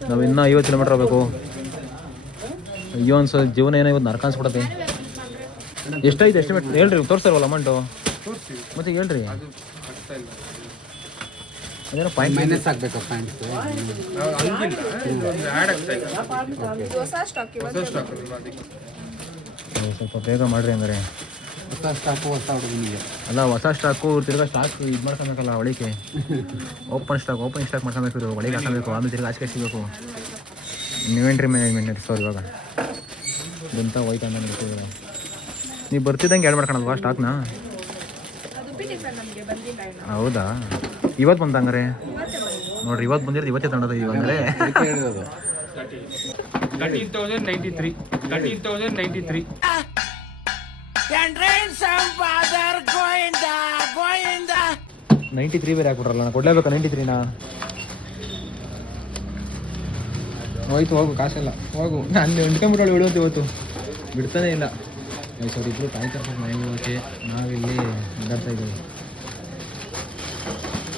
ನಾವು ಇನ್ನೂ 50 ಕಿಲೋಮೀಟ್ರ್ ಹೋಗ್ಬೇಕು. ಅಯ್ಯೋ ಅನ್ಸೋ ಜೀವನ ಏನೋ ಇವತ್ತು ನರ್ಕ ಅನ್ಸ್ಬಿಡತ್ತೆ. ಎಷ್ಟಾಯ್ತು ಎಸ್ಟಿಮೇಟ್ ಹೇಳ್ರಿ? ತೋರಿಸ್ತಾರವಲ್ಲ ಅಮೌಂಟು ಮತ್ತೆ ಹೇಳ್ರಿ. ಅದೇನೋ ಪಾಯಿಂಟ್ ಮೈನಸ್ ಆಗಬೇಕು. ಪಾಯಿಂಟ್ಸ್ ಸ್ವಲ್ಪ ಬೇಗ ಮಾಡ್ರಿ ಹಂಗಾರೆ. ಹೊಸ ಸ್ಟಾಕು ಹೊಸ ಹುಡುಗನಿಗೆ ಅಲ್ಲ, ಹೊಸ ಸ್ಟಾಕು ತಿರ್ಗಾ ಸ್ಟಾಕ್ ಇದು ಮಾಡ್ಕೊಬೇಕಲ್ಲ ಒಳಿಕೆ. ಓಪನ್ ಸ್ಟಾಕ್ ಮಾಡ್ಕೊಬೇಕು, ಇದು ಒಳಗೆ ಹಾಕಬೇಕು. ಆಮೇಲೆ ತಿರ್ಗಿ ಆಚೆ ಸಿಗಬೇಕು. ಇನ್ವೆಂಟ್ರಿ ಮ್ಯಾನೇಜ್ಮೆಂಟ್ ನಡೆಸೋರು ಇವಾಗ ಬಂತ ಹೋಯ್ತು ಅಂತ ನಡೆಸಿದ್ರೆ. ನೀವು ಬರ್ತಿದ್ದಂಗೆ ಆ್ಯಡ್ ಮಾಡ್ಕೊಳಲ್ವಾ ಸ್ಟಾಕ್ನ? ಹೌದಾ? ಇವತ್ತು ಬಂತ ಹಂಗಾರೆ ನೋಡ್ರಿ. ಇವತ್ತು ಬಂದಿರೋದು ಇವತ್ತೇ ತಗೊಂಡೋದು ಇವಂದ್ರೆ. 13,093. 93 ಬೇರೆ ಹಾಕ್ಬಿಟ್ರಲ್ಲ, ನಾನು ಕೊಡ್ಲೇಬೇಕಾ 93ನಾ? ಹೋಯ್ತು, ಹೋಗು, ಕಾಸೆಲ್ಲ ಹೋಗು. ನಾನು ಎಂಟ್ಕೊಂಡ್ಬಿಟ್ಟವಳು ಬಿಡುವಂತ ಇವತ್ತು ಬಿಡ್ತಾನೆ ಇಲ್ಲ. ಸರಿ, ಇಬ್ಬರು ಕಾಯ್ತಾರೆ ಮನೆಗೆ ಹೋಗೋಕ್ಕೆ. ನಾವಿಲ್ಲಿ ಓಡಾಡ್ತಾ ಇದ್ದೀವಿ.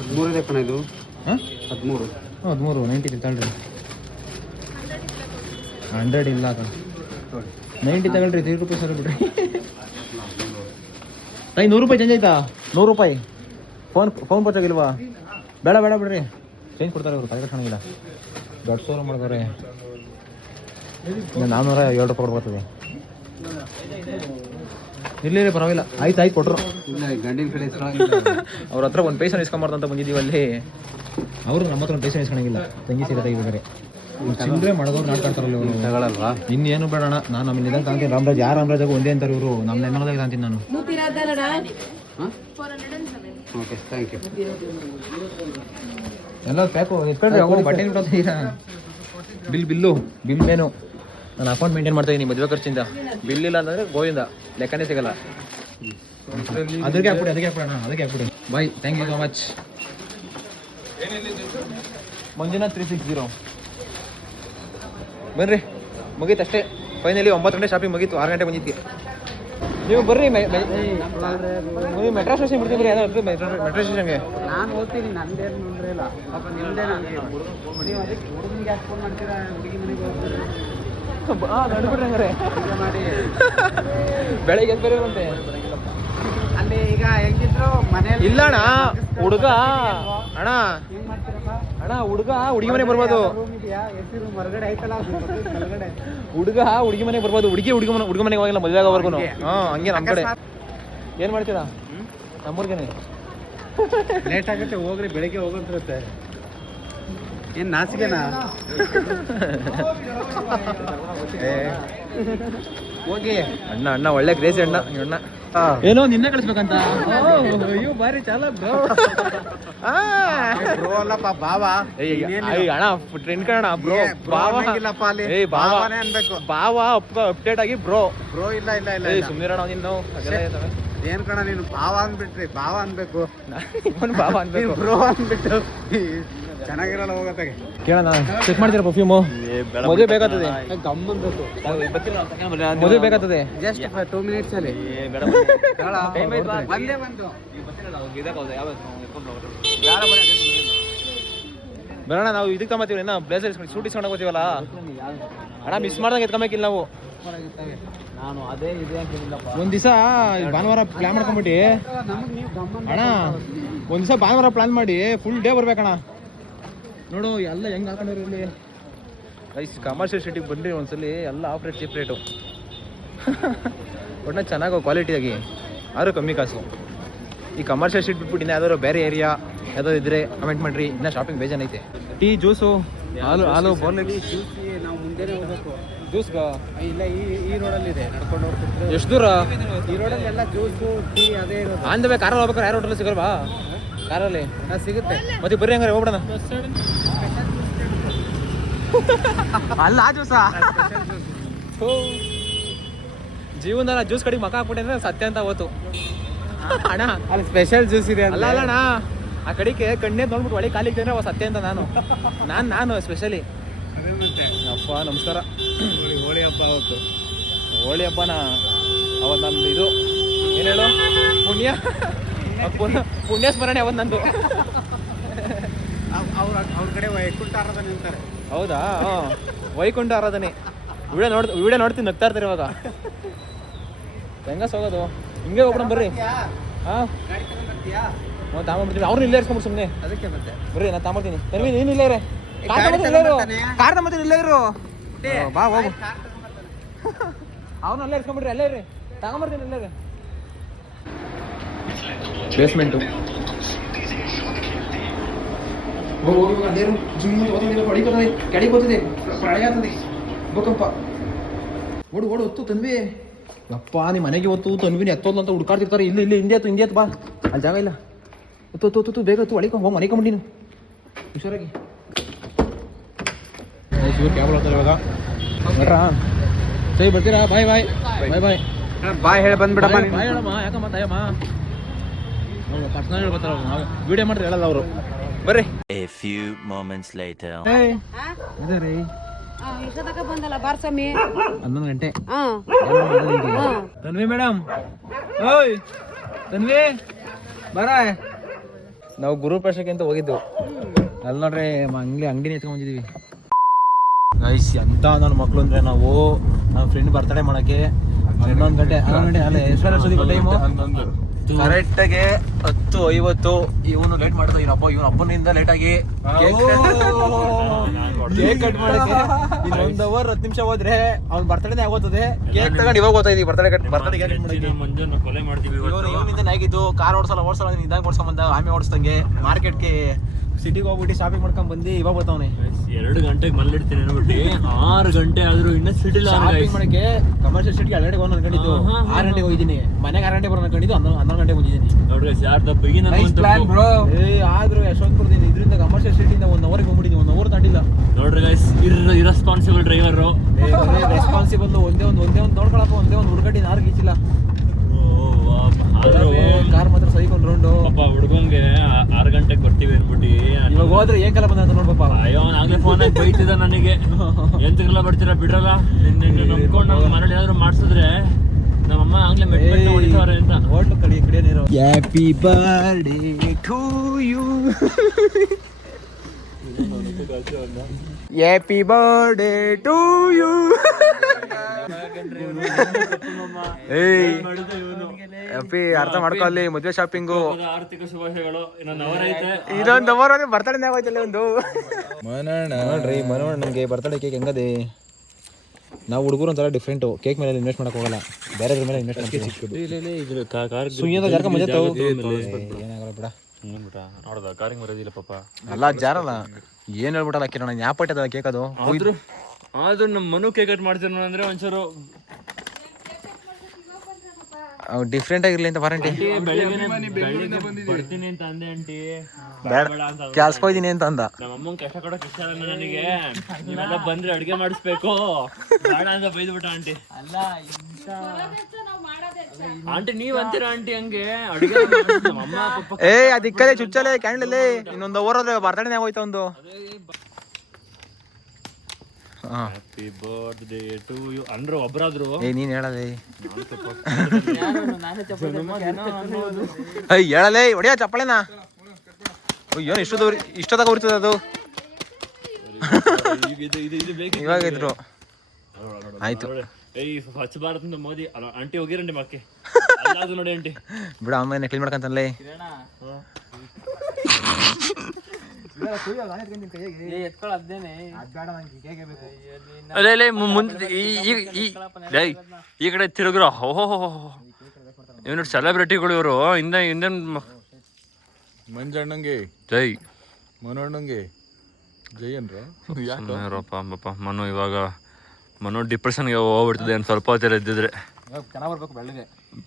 13 ಇದೆ ಕಣ ಇದು. ಹಾಂ 13. 93 ತಗೊಳ್ರಿ. 100 ಇಲ್ಲ ಅಕ್ಕ. 90 ತಗೊಳ್ರಿ. 3 ರೂಪಾಯಿ ಸರಿ ಬಿಡ್ರಿ. 100 ರೂಪಾಯಿ ಚೇಂಜ್ ಆಯ್ತಾ? 100 ರೂಪಾಯಿ ಫೋನ್ ಪರ್ಚಾಗಿಲ್ವಾ? ಬೇಡ ಬಿಡ್ರಿ, ಚೇಂಜ್ ಕೊಡ್ತಾರೆ ಅವರು. ತಲೆ ಕಟ್ಕೊಂಡಿಲ್ಲ. ದೊಡ್ಡ ಸೋರು ಮಾಡಿದವ್ರೆ. 407 ರೂಪಾಯಿ ಕೊಡ್ಬರ್ತದೆ. ಇಲ್ಲಿ ಪರವಾಗಿಲ್ಲ. ಆಯ್ತು ಕೊಟ್ಟರು. ಗಂಡಿನ ಕಡೆ ಅವ್ರ ಹತ್ರ ಒಂದು ಪೈಸೆ ಇಸ್ಕೊಂಬಾರ್ದು ಅಂತ ಬಂದಿದ್ದೀವಿ ಅಲ್ಲಿ. ಅವರು ನಮ್ಮ ಹತ್ರ ಒಂದು ಪೈಸೆ ಇಸ್ಕೊಳಂಗಿಲ್ಲ. ತಂಗಿ ಸೀರೆ ತೆಗಿಬೇಕಾರೆ ಚಿಲ್ಲರೆ ಮಾಡಿದವ್ರು ನಾಡ್ತಾರಲ್ಲ ಇವರು. ತಗೊಳಲ್ವಾ? ಇನ್ನೇನು ಬೇಡಣ. ನಾನು ನಮ್ಮ ನಿಧಾನ ತಾಂತೀನಿ. ರಾಮರಾಜ್ ಯಾರು ರಾಮರಾಜಾಗ ಒಂದೇ ಅಂತಾರೆ ಇವರು. ನಮ್ಮ ನೆಮ್ಮದಾಗ ತಾಂತೀನಿ ನಾನು. Okay, thank you. ಎಲ್ಲ ಪ್ಯಾಕು ಎತ್ಕೊಂಡ್ರಿ. ಅವರು ಬಟ್ಟೆ ಬಿಟ್ಟೋತೀರಾ? ಬಿಲ್ ಮೇನು ನಾನು ಅಕೌಂಟ್ ಮೇಂಟೈನ್ ಮಾಡ್ತಾ ಇದ್ದೀನಿ ಮದುವೆ ಖರ್ಚಿಂದ. ಬಿಲ್ ಇಲ್ಲ ಅಂತಂದರೆ ಗೋವಿಂದ ಲೆಕ್ಕನೇ ಸಿಗಲ್ಲ. ಅದಕ್ಕೆ ಹಾಕ್ಬಿಡಿ. Bye, thank you so much. Manjunath 360 ಬನ್ರಿ. ಮುಗೀತು ಅಷ್ಟೇ. ಫೈನಲಿ 9 ಗಂಟೆ ಶಾಪಿಂಗ್ ಮುಗೀತು. 6 ಗಂಟೆ ಬಂದಿದ್ದೆ. ನೀವು ಬರ್ರಿ ನೀವು ಮೆಟ್ರೋ ಸ್ಟೇಷನ್ ಬಿಡ್ತೀನಿ ಬರ್ರಿ ಯಾವ್ದು ಮೆಟ್ರೋ ಸ್ಟೇಷನ್ಗೆ. ನಾನು ಹೋಗ್ತೀನಿ, ನಂದೇನು ತೊಂದರೆ ಇಲ್ಲ. ಪಾಪ ನಿಮ್ದೇ ನನಗೆ ನೀವು ಅದಕ್ಕೆ ಹುಡುಗನಿಗೆ ಯಾಕೆ ಫೋನ್ ಮಾಡ್ತೀರಾ? ಹುಡುಗಿ ಮನೆಗೆ ಹೋಗ್ತೀರಾ ನಡ್ಬಿಡ್ರಿ ಹಂಗಾರೆ ಮಾಡಿ. ಬೆಳಗ್ಗೆ ಎದ್ದು ಬರೋರಂತೆ ಅಲ್ಲಿ ಈಗ ಹೆಂಗಿದ್ರು ಮನೇಲಿ ಇಲ್ಲ ಅಣ್ಣ ಹುಡುಗ ಅಣ್ಣ ಹೆಂಗ್ ಮಾಡ್ತೀರಪ್ಪ? ಅಣ್ಣ ಹುಡುಗ ಹುಡುಗಿ ಮನೆಗೆ ಬರ್ಬೋದು. ರೂಮ್ ಇದೆಯಾ? ಎಷ್ಟು ರೂಮ್ ಹೊರಗಡೆ ಐತಲ್ಲ ಕೆಳಗಡೆ. ಹುಡುಗ ಹುಡುಗಿ ಮನೆಗೆ ಬರ್ಬೋದು, ಹುಡುಗ ಮನೆಗೆ ಹೋಗಿಲ್ಲ ಮದುವೆ ಆಗೋವರೆಗೂ. ಹಾಂ ಹಂಗೆ ನಮ್ಮ ಕಡೆ ಏನು ಮಾಡ್ತೀರಾ ನಮ್ಮೂರ್ಗೇನೆ. ಲೇಟ್ ಆಗುತ್ತೆ ಹೋಗ್ರಿ, ಬೆಳಿಗ್ಗೆ ಹೋಗೋದಿರುತ್ತೆ. ಏನು ನಾಚಿಕೆನಾ? ಹೋಗಿ ಅಣ್ಣ ಅಣ್ಣ ಒಳ್ಳೆ ಕ್ರೇಜಿ ಅಣ್ಣ ಈ ಅಣ್ಣ. ಏನೋ ನಿನ್ನೆ ಕಳಿಸ್ಬೇಕಂತ. ಅಯ್ಯೋ ಬಾರಿ ಚಾಲ ಬ್ರೋ. ಬ್ರೋ ಅಲ್ಲಪ್ಪ ಬಾವ. ಅಣ್ಣ ಟ್ರೆಂಡ್ ಕಣ ಬ್ರೋ. ಬಾವ ಏಯ್ ಬಾವನೇ ಅನ್ಬೇಕು. ಬಾವ ಅಪ್ಡೇಟ್ ಆಗಿ ಬ್ರೋ. ಬ್ರೋ ಇಲ್ಲ ಇಲ್ಲ ಇಲ್ಲ ಏಯ್ ಸುಮ್ಮನಿರೋಣ ನೀನು. ಏನ್ ಕಣ ನೀನು ಬಾವ ಅನ್ಬಿಟ್ರಿ, ಬಾವ ಅನ್ಬೇಕು. ಬಾವ ಅನ್ಬೇಕು, ಬ್ರೋ ಅನ್ಬಿಟ್ಟು ಚೆನ್ನಾಗಿರಲ್ಲ. ಹೋಗತ್ತಾಗೆ ಕೇಳೋಣ ಚೆಕ್ ಮಾಡ್ತೀರಾ ಪರ್ಫ್ಯೂಮು? ಮದುವೆ ಬೇಕಾಗ್ತದೆ, ಗಮ್ ಅನ್ಬೇಕು. ಮದುವೆ ಬೇಕಾಗ್ತದೆ. ಜಸ್ಟ್ 2 minutes ಅಲ್ಲಿ ಬಂದೇ ಬಂತು. ಬರೋಣ ನಾವು ಇದಕ್ಕೆ ತಗೊಂತೀವಿ ಏನೋ ಬ್ಲೇಸರ್ ಶೂಟ್ ಇಸ್ಕೊಂಡು ಹೋಗ್ತೀವಲ್ಲ ಅಣ್ಣ. ಮಿಸ್ ಮಾಡ್ದಂಗೆ ಎತ್ಕೊಂಬೇಕಿಲ್ಲ ನಾವು. ನಾನು ಅದೇ ಇದೆ ಅಂತಿಲ್ಲಪ್ಪ. ಒಂದ್ ದಿವಸ ಭಾನುವಾರ ಪ್ಲಾನ್ ಮಾಡ್ಕೊಂಬಿಟ್ಟು ನಮಗೆ ನೀವು ಗಮ್ ಅಣ್ಣ, ಒಂದ್ ದಿವಸ ಭಾನುವಾರ ಪ್ಲಾನ್ ಮಾಡಿ ಫುಲ್ ಡೇ ಬರ್ಬೇಕಣ್ಣ. ನೋಡು ಎಲ್ಲ ಹೆಂಗ್ ಹಾಕೊಂಡಿರೋ ಇಲ್ಲಿ ರೈಸ್ ಕಮರ್ಷಿಯಲ್ ಸಿಟಿಗೆ ಬಂದ್ರಿ ಒಂದ್ಸಲಿ. ಎಲ್ಲ ಆಫ್ ರೇಟ್ ಚೀಪ್ ರೇಟು. ಒಟ್ಟಿನ ಚೆನ್ನಾಗೋ ಕ್ವಾಲಿಟಿಯಾಗಿ ಆದ್ರೂ ಕಮ್ಮಿ ಕಾಸು. ಈ ಕಮರ್ಷಿಯಲ್ ಸಿಟಿ ಬಿಟ್ಬಿಟ್ಟು ಇನ್ನು ಯಾವ್ದಾದ್ರು ಬೇರೆ ಏರಿಯಾ ಯಾವ್ದಾದ್ರು ಇದ್ರೆ ಕಮೆಂಟ್ ಮಾಡ್ರಿ. ಇನ್ನೂ ಶಾಪಿಂಗ್ ಬೇಜಾನೈತೆ. ಟೀ ಜ್ಯೂಸು ಹಾಲು ಬಾರ್ಲಿಕ್ಸ್. ನಾವು ಮುಂದೆನೇ ಹೋಗ್ಬೇಕು. ಜ್ಯೂಸ್ಗ ಇಲ್ಲ ಈ ರೋಡಲ್ಲಿ ಇದೆ, ನಡ್ಕೊಂಡು ಹೋಗ್ತಿದ್ರೆ. ಎಷ್ಟು ದೂರ? ಈ ರೋಡಲ್ಲಿ ಎಲ್ಲ ಜ್ಯೂಸು ಟೀ ಅದೇ ಇರೋದು. ಆಂದವೇ ಕಾರಲ್ಲಿ ಹೋಗ್ಬೇಕಾರೆ ಯಾರು ಹೋಟೆಲ್ ಸಿಗಲ್ವಾ? ಕಾರಲ್ಲಿ ಸಿಗುತ್ತೆ. ಮತ್ತೆ ಬರ್ರಿ ಹಂಗಾರೆ ಹೋಗ್ಬಿಡೋಣ. ಅಲ್ಲ ಆ ಜ್ಯೂಸಾ? ಜೀವನದಲ್ಲಿ ಜ್ಯೂಸ್ ಕಡೆಗೆ ಮಕ್ಕ ಹಾಕ್ಬಿಟ್ಟೆ ಅಂದ್ರೆ ಸತ್ಯ ಅಂತ ಅವತ್ತು ಅಣ್ಣ. ಅಲ್ಲಿ ಸ್ಪೆಷಲ್ ಜ್ಯೂಸ್ ಇದೆ. ಅಲ್ಲ ಅಲ್ಲ ಅಣ್ಣ, ಆ ಕಡೆಗೆ ಕಣ್ಣೇ ನೋಡ್ಬಿಟ್ಟು ಒಳ್ಳೆ ಕಾಲಿಗೆ ಅಂದ್ರೆ ಅವ ಸತ್ಯ ಅಂತ ನಾನು ಸ್ಪೆಷಲಿ. ಅಪ್ಪ ನಮಸ್ಕಾರ. ಹೋಳಿ ಹಬ್ಬ ಅವತ್ತು. ಹೋಳಿ ಹಬ್ಬನ ಅವತ್ತು ನಮ್ದು ಇದು ಏನು ಹೇಳು ಪುಣ್ಯ ಸ್ಮರಣೆ ಅವತ್ತು ನಂದು. ಅವ್ರ ಕಡೆ ವೈಕುಂಠ ಆರಾಧನೆ ಅಂತಾರೆ. ಹೌದಾ? ವೈಕುಂಠ ಆರಾಧನೆ. ವಿಡಿಯೋ ನೋಡ್ತೀನಿ, ನಗ್ತಾ ಇರ್ತಾರೆ ಇವಾಗ. ಹೆಂಗಸ್ ಹೋಗೋದು? ಹಿಂಗೆ ಹೋಗ್ಬಿಡ ಬರ್ರಿ. ಹಾಂ ನಾವು ತಗೊಂಡ್ಬಿಡ್ತೀವಿ. ಅವ್ರನ್ನ ಇಲ್ಲೇ ಇರ್ಸ್ಕೊಂಬಿಟ್ಟು ಸುಮ್ಮನೆ. ಅದಕ್ಕೆ ಮತ್ತೆ ಬರ್ರಿ ನಾನು ತಗೊಂಡ್ತೀನಿ. ತನ್ವಿ ನೀನು ಇಲ್ಲೇ ಇರೇ. ಕಾರ್ ತಗೊಂಬತ್ತೀನಿ, ಇಲ್ಲೇ ಇರು. ಬಾ ಹೋಗು. ಅವ್ರನ್ನ ಅಲ್ಲೇ ಇರ್ಸ್ಕೊಂಬಿಡ್ರಿ, ಅಲ್ಲೇ ಇರ್ರಿ. ತಗೊಂಬರ್ತೀನಿ, ಇಲ್ಲೇ ಇರಿ. ಬೇಸ್ಮೆಂಟು ಕೆಳಗೆ ಹೋಗ್ತದೆ, ಪ್ರಳಯ ಆಗ್ತದೆ, ಭೂಕಂಪ. ಓಡು ಹೊತ್ತು ತನ್ವಿ. ಯಪ್ಪ ನಿಮ್ಮ ಮನೆಗೆ ಹೊತ್ತು ತನ್ವಿನ ಎತ್ತೋದು ಅಂತ ಹುಡ್ಕಾಡ್ತಿರ್ತಾರೆ. ಇಲ್ಲಿ ಇಂಡಿಯಾತು ಬಾ, ಅಲ್ಲಿ ಜಾಗ ಇಲ್ಲ. ಹೊತ್ತು ಬೇಗ ಹೊತ್ತು ಒಳಗೆ ಹೋಗಿ ಮನೆಕೊಂಬಿಡಿ ನೀನು ಹುಷಾರಾಗಿ. ಕ್ಯಾಬ್ ಹೋಗ್ತಾರೆ ಇವಾಗ. ನೋಡ್ರಾ ಸರಿ ಬರ್ತೀರಾ? ಬಾಯ್ ಬಾಯ್ ಹೇಳಿ ಬಂದ್ಬಿಡಮ್ಮ. ಬಾಯ್ ಹೇಳಮ್ಮ. ಯಾಕಮ್ಮ ತಾಯಮ್ಮ ಪರ್ಸನಲ್ ಹೇಳ್ಕೊತಾರ. ನಾವು ವಿಡಿಯೋ ಮಾಡಿದ್ರೆ ಹೇಳಲ್ಲ ಅವರು. ಬರ್ರಿ. A few moments later. ಅದೇ ರೀ ಇಷ್ಟೊತ್ತಕ ಬಂದಲ್ಲ ಬಾರ್ ಸ್ವಾಮಿ. 11 ಗಂಟೆ. ಹಾ ತನ್ವಿ ಮೇಡಮ್, ಓಯ್ ತನ್ವಿ ಬರ. ನಾವು ಗುರುಪ್ರವೇಶಕ್ಕೆ ಅಂತ ಹೋಗಿದ್ದು. ಅಲ್ಲಿ ನೋಡ್ರಿ ಅಂಗಡಿನ ಎತ್ಕೊಂಡ್ ಬಂದಿದೀವಿ ಗೈಸ್. ಅಂತ ನನ್ನ ಮಕ್ಳು ಅಂದ್ರೆ ನಾವು ನಮ್ಮ ಫ್ರೆಂಡ್ ಬರ್ತಡೇ ಮಾಡಕ್ಕೆ 11 ಗಂಟೆ ಅಲ್ಲ ಎಷ್ಟು ಟೈಮು ಕರೆಕ್ಟಾಗಿ 10:50. ಇವನು ಲೇಟ್ ಮಾಡ್ತಾ ಇವನ ಹಬ್ಬನಿಂದ ಲೇಟ್ ಆಗಿ ಕೇಕ್ ಕಟ್ ಮಾಡಕ್ಕೆ 1 ಅವರ್ 10 ನಿಮಿಷ ಹೋದ್ರೆ ಅವ್ನ ಬರ್ತಡೇನೇ ಆಗೋತದೆ. ಕೇಕ್ ತಗೊಂಡು ಇವಾಗ ಹೋಗ್ತಾ ಇದೀವಿ ಬರ್ತಡೇ ಕೇಕ್ ಮಾಡಕ್ಕೆ. ಇವನಿಂದ ಆಗಿದ್ದು ಕಾರ್ ಓಡಿಸಲ್ಲ ನಿಧಾನ ಓಡಿಸ್ಕೊಂಡ್ ಬಂದ. ಆಮೆ ಓಡಿಸ್ದಂಗೆ ಮಾರ್ಕೆಟ್ಗೆ ಸಿಟಿಗೆ ಹೋಗ್ಬಿಟ್ಟು ಶಾಪಿಂಗ್ ಮಾಡ್ಕೊಂಡ್ ಬಂದು ಇವಾಗ ಬರ್ತಾವನೆ. 2 ಗಂಟೆಗೆ ಮಲ್ಲಿಡ್ತೀನಿ ಅನ್ಬಿಟ್ಟು 6 ಗಂಟೆ ಆದ್ರೂ ಇನ್ನ ಸಿಟಿ ಶಾಪಿಂಗ್ ಮಾಡಕ್ಕೆ ಕಮರ್ಷಿಯಲ್ ಸಿಟಿಗೆ 2 ಗಂಟೆಗೆ ಅನ್ಕೊಂಡಿದ್ದು. 6 ಗಂಟೆಗೆ ಹೋಗಿದ್ದೀನಿ. ಮನೆಗೆ 6 ಗಂಟೆಗೆ ಬರೋಣ ಅನ್ಕೊಂಡಿದ್ದು. 11 ಗಂಟೆಗೆ ಬಂದಿದ್ದೀನಿ. ನೋಡ್ರಿ ಯಾರ್ ದಪ್ಪಿಗೆ ಆದ್ರೂ ಯಶವಂತಪುರದಿಂದ ಇದರಿಂದ ಕಮರ್ಷಿಯಲ್ ಸಿಟಿಯಿಂದ 1 ಅವರ್ಗೆ ಹೋಗ್ಬಿಟ್ಟಿದ್ದೀನಿ. 1 ಅವರ್ ತಾಂಡಿಲ್ಲ. ನೋಡ್ರಿ ಗೈಸ್, ಇರ್ರೆಸ್ಪಾನ್ಸಿಬಲ್ ಡ್ರೈವರ್. ರೆಸ್ಪಾನ್ಸಿಬಲ್. ಒಂದೇ ಒಂದು ನೋಡ್ಕೊಳಪ್ಪ. ಒಂದೇ ಒಂದು ಹುಡುಗಟ್ಟಿ ನಾರು ಗೀಚಿಲ್ಲ. ಕಾರ್ ಮಾತ್ರ ಸೈಕೊಂಡ್ ರೌಂಡು. ಪಾಪ ಹುಡುಗಂಗೆ 6 ಗಂಟೆಗೆ ಬರ್ತೀವಿ ಅನ್ಬಿಟ್ಟು ಇವಾಗ ಹೋದ್ರೆ ಏನ್ ಕೆಲ ಬಂದ ನೋಡ್ಪಾಪ. ಅಯ್ಯೋ ಆಗ್ಲೇ ಫೋನ್ ಆಗಿ ಬೈತಿದ್ದ ನನಗೆ. ಎಂತಕ್ಕೆಲ್ಲ ಬರ್ತೀರಾ ಬಿಡ್ರಲ್ಲ, ನಂಬ್ಕೊಂಡು ನಾವು ಮನೇಲಿ ಏನಾದ್ರು ಮಾಡ್ಸಿದ್ರೆ ನಮ್ಮಮ್ಮ ಆಗ್ಲೇ ಮೆಟ್ಟ ಹೊಡಿತಾವ್ರೆ ಅಂತ. ಹೋಟ್ಲು ಕಡಿಯೋ ನೀರು. Happy birthday to you, happy birthday to you. ಏಯ್ ಹ್ಯಾಪಿ, ಅರ್ಥ ಮಾಡ್ಕೊಳ್ಳಿ. ಮದುವೆ ಶಾಪಿಂಗು, ಆರ್ಥಿಕ ಶುಭಾಶಯಗಳು. ಇನ್ನೊಂದು ಅವರ್ ಐತೆ. ಇದೊಂದು ಅವರ್ ಬರ್ತಡೇ ಆಗೋಯ್ತಲ್ಲ ಒಂದು. ನೋಡ್ರಿ ಮನೋಣ್ಣಂಗೆ ಬರ್ತಡೇ ಕೇಕ್ ಹೆಂಗದೆ. ನಾವು ಹುಡುಗರು ಒಂಥರ ಡಿಫ್ರೆಂಟು. ಕೇಕ್ ಮೇಲೆ ಇನ್ವೆಸ್ಟ್ ಮಾಡಕ್ ಹೋಗಲ್ಲ, ಬೇರೆದ್ರ ಮೇಲೆ ಇನ್ವೆಸ್ಟ್ ಮಾಡ್ತೀವಿ. ಸುಯ್ಯದ ಜಾರಕ ಮಜಾ ತಾವು ಏನಾಗಲ್ಲ ಬಿಡ. ನೋಡ್ದ ಕಾರಿಂಗ್ ಬರೋದಿಲ್ಲ ಪಾಪ. ಅಲ್ಲ ಜಾರಲ್ಲ, ಏನ್ ಹೇಳ್ಬಿಟ್ಟಲ್ಲ ಕಿರಣ, ನ್ಯಾಪಟ್ಟದ ಕೇಕ್ ಅದು. ಆದ್ರೂ ನಮ್ಮ ಮನು ಕೇಕ್ ಕಟ್ ಮಾಡ್ತೀರ ಅಂದ್ರೆ ಒಂಚೂರು ಡಿಫ್ರೆಂಟ್ ಆಗಿರ್ಲಿ ಅಂತ ವಾರಂಟಿ. ಬರ್ತೀನಿ ಅಂತ ಅಂದೆ ಆಂಟಿ, ಕ್ಯಾಲ್ಸ್ಕೊಯ್ದೀನಿ ಅಂತ ಅಂದ. ನಮ್ಮ ಅಮ್ಮಂಗ್ ಕಷ್ಟ ಕೊಡಕ್ ಇಷ್ಟ ಇಲ್ಲ ನನಗೆ. ನೀವೆಲ್ಲ ಬಂದ್ರೆ ಅಡ್ಗೆ ಮಾಡಿಸ್ಬೇಕು ಬೇಡ ಅಂತ ಬೈದ್ಬಿಟ್ಟ ಆಂಟಿ. ಆಂಟಿ ನೀವ್ ಅಂತೀರಾ ಆಂಟಿ ಹಂಗೆ ಅಡ್ಗೆ ನಮ್ಮ ಅಮ್ಮ ಪಪ್ಪ. ಏ ಅದಿಕ್ಕದೆ ಚುಚ್ಚಲೆ ಕ್ಯಾಂಡಲೇ ಇನ್ನೊಂದು ಓವರ್ ಬರ್ತಡೇ ಆಗೋಯ್ತು ಒಂದು. ಹ್ಯಾಪಿ ಬರ್ತ್ಡೇ ಟು ಯು ಅಂದ್ರೆ ಒಬ್ರಾದ್ರು. ಏ ನೀನ್ ಹೇಳಲೇ, ಹೇಳಲೇ ಹೊಡಿಯ ಚಪ್ಪಳೆನಾ. ಏನು ಇಷ್ಟದಾಗ ಉರಿತದ ಅದು. ಇವಾಗ ಇದ್ರು ಆಯ್ತು. ಏಯ್ ಸ್ವಚ್ಛ ಭಾರತ್ ಅಂತ ಮೋದಿ ಆಂಟಿ ಹೋಗಿರಂಡಿ ಮಕ್ಕೆ ಅದು ನೋಡಿ ಆಂಟಿ ಬಿಡ, ಆಮೇಲೆ ಕ್ಲೀನ್ ಮಾಡ್ಕಂತಲ್ಲೇ. ಅದೇ ಮುಂದೆ ಈ ಕಡೆ ತಿರುಗ್ರ. ಓಹೋ ಇವ್ನು ಸೆಲೆಬ್ರಿಟಿಗಳು ಇವರು. ಹಿಂದೆ ಮಂಜಣ್ಣಂಗೆ ಜೈ, ಮನೋಣ್ಣಂಗೆ ಜೈ ಅನ್ರಪ್ಪ ಪಾಪ. ಮನು ಇವಾಗ ಡಿಪ್ರೆಷನ್ಗೆ ಹೋಗ್ಬಿಡ್ತದೆ ಒಂದು ಸ್ವಲ್ಪ ಹೊತ್ತೆಲ್ಲ ಇದ್ದಿದ್ರೆ.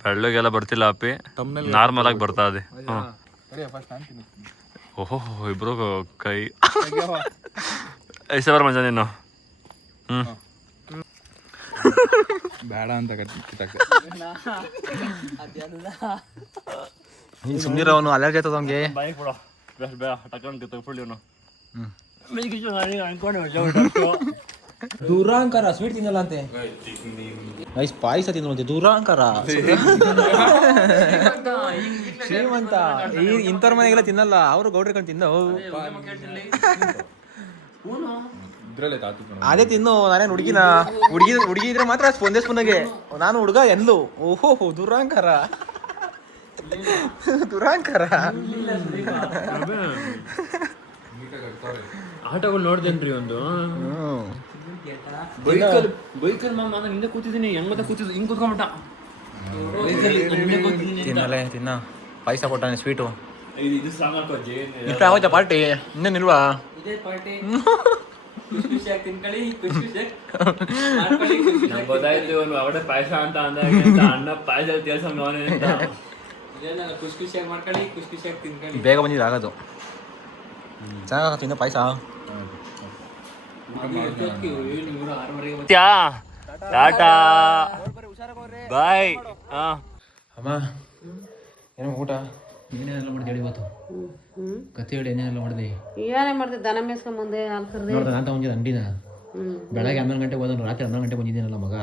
ಬೆಳ್ಳಗೆಲ್ಲ ಬರ್ತಿಲ್ಲ ಅಪ್ಪಿ, ನಾರ್ಮಲ್ ಆಗಿ ಬರ್ತಾ ಇದೆ. ಓಹೋ ಇಬ್ರು ಕೈ ಐಸ ಬರ ಮಜಾ ನೀನು. ಬೇಡ ಅಂತ ಸುಮ್ಮನಿರೋನು ಅಲರ್ಜಿ ಆಯ್ತದ ಅವ್ನಿಗೆ. ಬಾಯಿಗೆ ಕೊಡ ಬೇಡ ಟಕ್ಕಂತ ತಗೊಳ್ಳಿ ಅವನು. ದೂರಾಂಕಾರ ಸ್ವೀಟ್ ತಿನ್ನಲ್ಲ ಅಂತೆ. ಐಸ್ ಪಾಯಸ ತಿನ್ನುವಂತೆ ದೂರಾಂಕಾರ. ಶ್ರೀಮಂತ ಇಂಥವ್ರ ಮನೆಗೆಲ್ಲ ತಿನ್ನಲ್ಲ, ಅವರು ಗೌಡ್ರಿ ಕಂಡು ತಿನ್ನೋ. ಅದೇ ತಿನ್ನು. ನಾನೇನು ಹುಡುಗಿನ ಹುಡುಗಿ ಇದ್ರೆ ಮಾತ್ರ ಒಂದೇ ಸ್ಪೂನಾಗೆ. ನಾನು ಹುಡುಗ ಎಲ್ಲೂ. ಓಹೋ ದುರಾಂಕಾರ ದುರಾಂಕಾರ. ಆಟೋಗಳು ನೋಡ್ದೇನ್ರಿ ಒಂದು ಬೈಕಲ್ ಮಾಮ ನಾನು ಹಿಂದೆ ಕೂತಿದ್ದೀನಿ. ಹೆಂಗ ಕೂತಿದ್ದು ಹಿಂಗ್ ಕೂತ್ಕೊಂಡ್ಬಿಟ್ಟ. ತಿನ್ನಲೇ ತಿನ್ನ. ಪಾಯಸ ಕೊಟ್ಟಾನೆ ಸ್ವೀಟು. ಇದು ಸಾಕು ಇಷ್ಟ ಆಗೋಯ್ತಾ ಪಾರ್ಟಿ? ಇನ್ನೇನಿಲ್ವಾ? ಗೊತ್ತಾಯ್ತು ಒಂದು ಅವಡೆ ಪಾಯಸ ಅಂತ ಅಂದಾಗ ಅಣ್ಣ ಪಾಯಸ ಕೆಲಸ ಬೇಗ ಬಂದಿದ್ದು ಆಗೋದು. ಚೆನ್ನಾಗ ತಿನ್ನ ಪಾಯಸ. ಟಾಟಾ ಬಾಯ್. ಅಮ್ಮ ಏನೋ ಊಟ ಏನೇನೆಲ್ಲ ಮಾಡಿದೆ ಹೇಳಿ ಇವತ್ತು? ಕತೆ ಹೇಳಿ ಏನೇನೆಲ್ಲ ಮಾಡಿದೆ? ಏನೇ ಮಾಡ್ದೆ? ದನ ಮೇಸ್ಕೊಂಬಂದೆ, ಹಾಲು ಕರ್ದೆ. ನೋಡ್ದೆ ನಾನು ತಗೊಂಡಿದ್ದೆ ಅಂಡಿನ. ಬೆಳಗ್ಗೆ 11 ಗಂಟೆಗೆ ಹೋದ, ರಾತ್ರಿ 11 ಗಂಟೆಗೆ ಬಂದಿದ್ದೀನಲ್ಲ ಮಗ.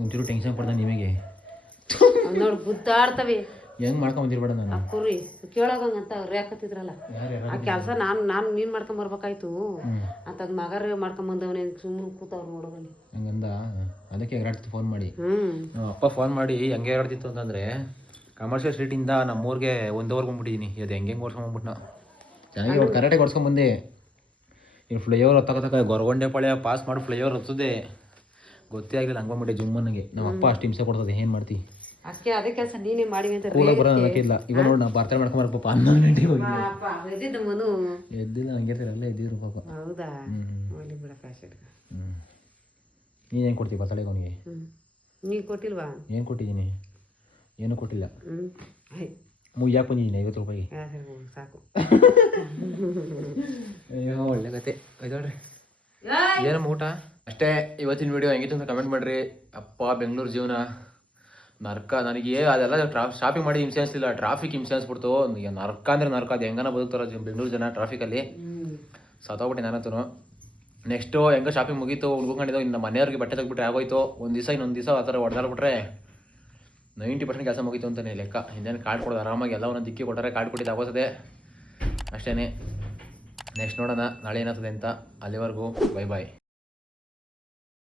ಒಂಚೂರು ಟೆನ್ಷನ್ ಪಡ್ದ ನಿಮಗೆ. ನೋಡಿ ಗುದ್ದಾಡ್ತವೆ. ಹೆಂಗ್ ಮಾಡ್ಕೊಂಡ್ ಬಂದಿರ್ಬೇಡ ನಾನು. ಕುರಿ ಕೇಳೋಗಂತ ಅವ್ರು ಯಾಕತ್ತಿದ್ರಲ್ಲ ಆ ಕೆಲಸ ನಾನು ನೀನ್ ಮಾಡ್ಕೊಂಬರ್ಬೇಕಾಯ್ತು ಅಂತ ಮಗರ ಮಾಡ್ಕೊಂಬಂದವನೇ ಸುಮ್ಮನೆ ಕೂತವ್ರು ನೋಡೋದಲ್ಲಿ ಹಂಗಂದ. ಅದಕ್ಕೆ ಎಗರಾಡ್ತಿತ್ತು ಫೋನ್ ಮಾಡಿ. ಅಪ್ಪ ಫೋನ್ ಮಾಡಿ ಹೆಂಗೆ ಎಗರಾಡ್ತಿತ್ತು ಅಂತಂದ್ರೆ, ಕಮರ್ಷಿಯಲ್ ಸ್ಟ್ರೀಟಿಂದ ನಮ್ಮೂರಿಗೆ 1 ಅವರ್ ಬಂದ್ಬಿಟ್ಟಿದ್ದೀನಿ. ಅದು ಹೆಂಗೆ ಓಡಿಸ್ಕೊಂಡ್ಬಿಟ್ನ. ಚೆನ್ನಾಗಿ ಕರೆಕ್ಟಾಗಿ ಓಡಿಸ್ಕೊಂಬಂದೆ. ಇನ್ನು ಫ್ಲೈಓವರ್ ಹತ್ತಕ ಗೊರಗೊಂಡೆ ಪಾಳ್ಯ ಪಾಸ್ ಮಾಡಿ ಫ್ಲೈಓವರ್ ಹತ್ತದೆ. ಗೊತ್ತೇ ಆಗಲಿಲ್ಲ, ಹಂಗೆ ಬಂದ್ಬಿಟ್ಟೆ ಜುಮ್ಮನಿಗೆ. ನಮ್ಮ ಅಪ್ಪ ಅಷ್ಟು ಹಿಂಸೆ ಕೊಡ್ತದೆ, ಏನು ಮಾಡ್ತಿ? ಅಷ್ಟೇ ಅದೇ ಕೆಲಸ ನೀನೇ ಮಾಡಿವಿ ಅಂತ ಕೂಲಾಗ ಬರೋ ಇಲ್ಲ. ಇವಾಗ ನೋಡಿ ನಾವು ಬರ್ತಡೇ ಮಾಡ್ಕೊಂಬಾರ ಪಾಪ 11 ಗಂಟೆಗೆ ಹೋಗಿ ಎದ್ದಿದ್ದ ಮನು ಎದ್ದಿಲ್ಲ. ಹಂಗೆ ಅಲ್ಲೇ ಎದ್ದಿದ್ರು ಪಾಪ. ಹೌದಾ? ಒಳ್ಳೆ ಬಿಡಕ್ಕ ಅಷ್ಟೇ. ನೀನೇನು ಕೊಡ್ತೀವಿ ಬರ್ತಡೇಗೆ ಅವನಿಗೆ? ನೀ ಕೊಟ್ಟಿಲ್ವಾ? ಏನು ಕೊಟ್ಟಿದ್ದೀನಿ? ಏನೂ ಕೊಟ್ಟಿಲ್ಲ. ಮುಯ್ಯಾಕೆ ಬಂದಿದ್ದೀನಿ 50 ರೂಪಾಯಿಗೆ. ಸಾಕು. ಅಯ್ಯೋ ಒಳ್ಳೆ ಕತೆ ಆಯ್ತೋಡ್ರಿ. ಏನಮ್ಮ ಊಟ? ಅಷ್ಟೇ. ಇವತ್ತಿನ ವಿಡಿಯೋ ಹೆಂಗಿತ್ತು ಅಂತ ಕಮೆಂಟ್ ಮಾಡಿರಿ. ಅಪ್ಪ ಬೆಂಗಳೂರು ಜೀವನ ನರ್ಕ. ನನಗೆ ಅದೆಲ್ಲ ಶಾಪಿಂಗ್ ಮಾಡಿ ಹಿಂಸೆ ಅನಿಸ್ಲಿಲ್ಲ, ಟ್ರಾಫಿಕ್ ಹಿಂಸೆ ಅನಿಸ್ಬಿಡ್ತು. ನರ್ಕ ಅಂದರೆ ನರ್ಕ. ಅದು ಹೆಂಗನ ಬದುಕ್ತಾರ ಬೆಂಗಳೂರು ಜನ ಟ್ರಾಫಿಕಲ್ಲಿ. ಸತ್ತೋಗ್ಬಿಟ್ಟೆ ನಾನಂತೂ. ನೆಕ್ಸ್ಟು ಹೆಂಗ ಶಾಪಿಂಗ್ ಮುಗೀತು, ಉಳ್ಕೊಂಡಿದ್ದೋ. ಇನ್ನು ಮನೆಯವ್ರಿಗೆ ಬಟ್ಟೆ ತೆಗ್ಬಿಟ್ರೆ ಆಗೋಯ್ತು. ಒಂದು ದಿವಸ ಇನ್ನೊಂದು ದಿವಸ ಆ ಥರ ಹೊಡೆದಾಡ್ಬಿಟ್ರೆ 90% ಕೆಲಸ ಮುಗೀತು ಅಂತಲೇ ಲೆಕ್ಕ. ಹಿಂದೇನು ಕಾರ್ಡ್ ಕೊಡೋದು ಆರಾಮಾಗಿ ಎಲ್ಲ ಒಂದೊಂದು ದಿಕ್ಕಿ ಕೊಟ್ಟರೆ ಕಾರ್ಡ್ ಕೊಟ್ಟಿದ್ದು ಆಗೋಸದೆ ಅಷ್ಟೇ. ನೆಕ್ಸ್ಟ್ ನೋಡೋಣ ನಾಳೆ ಏನಾಗ್ತದೆ ಅಂತ. ಅಲ್ಲಿವರೆಗೂ ಬೈ ಬಾಯ್.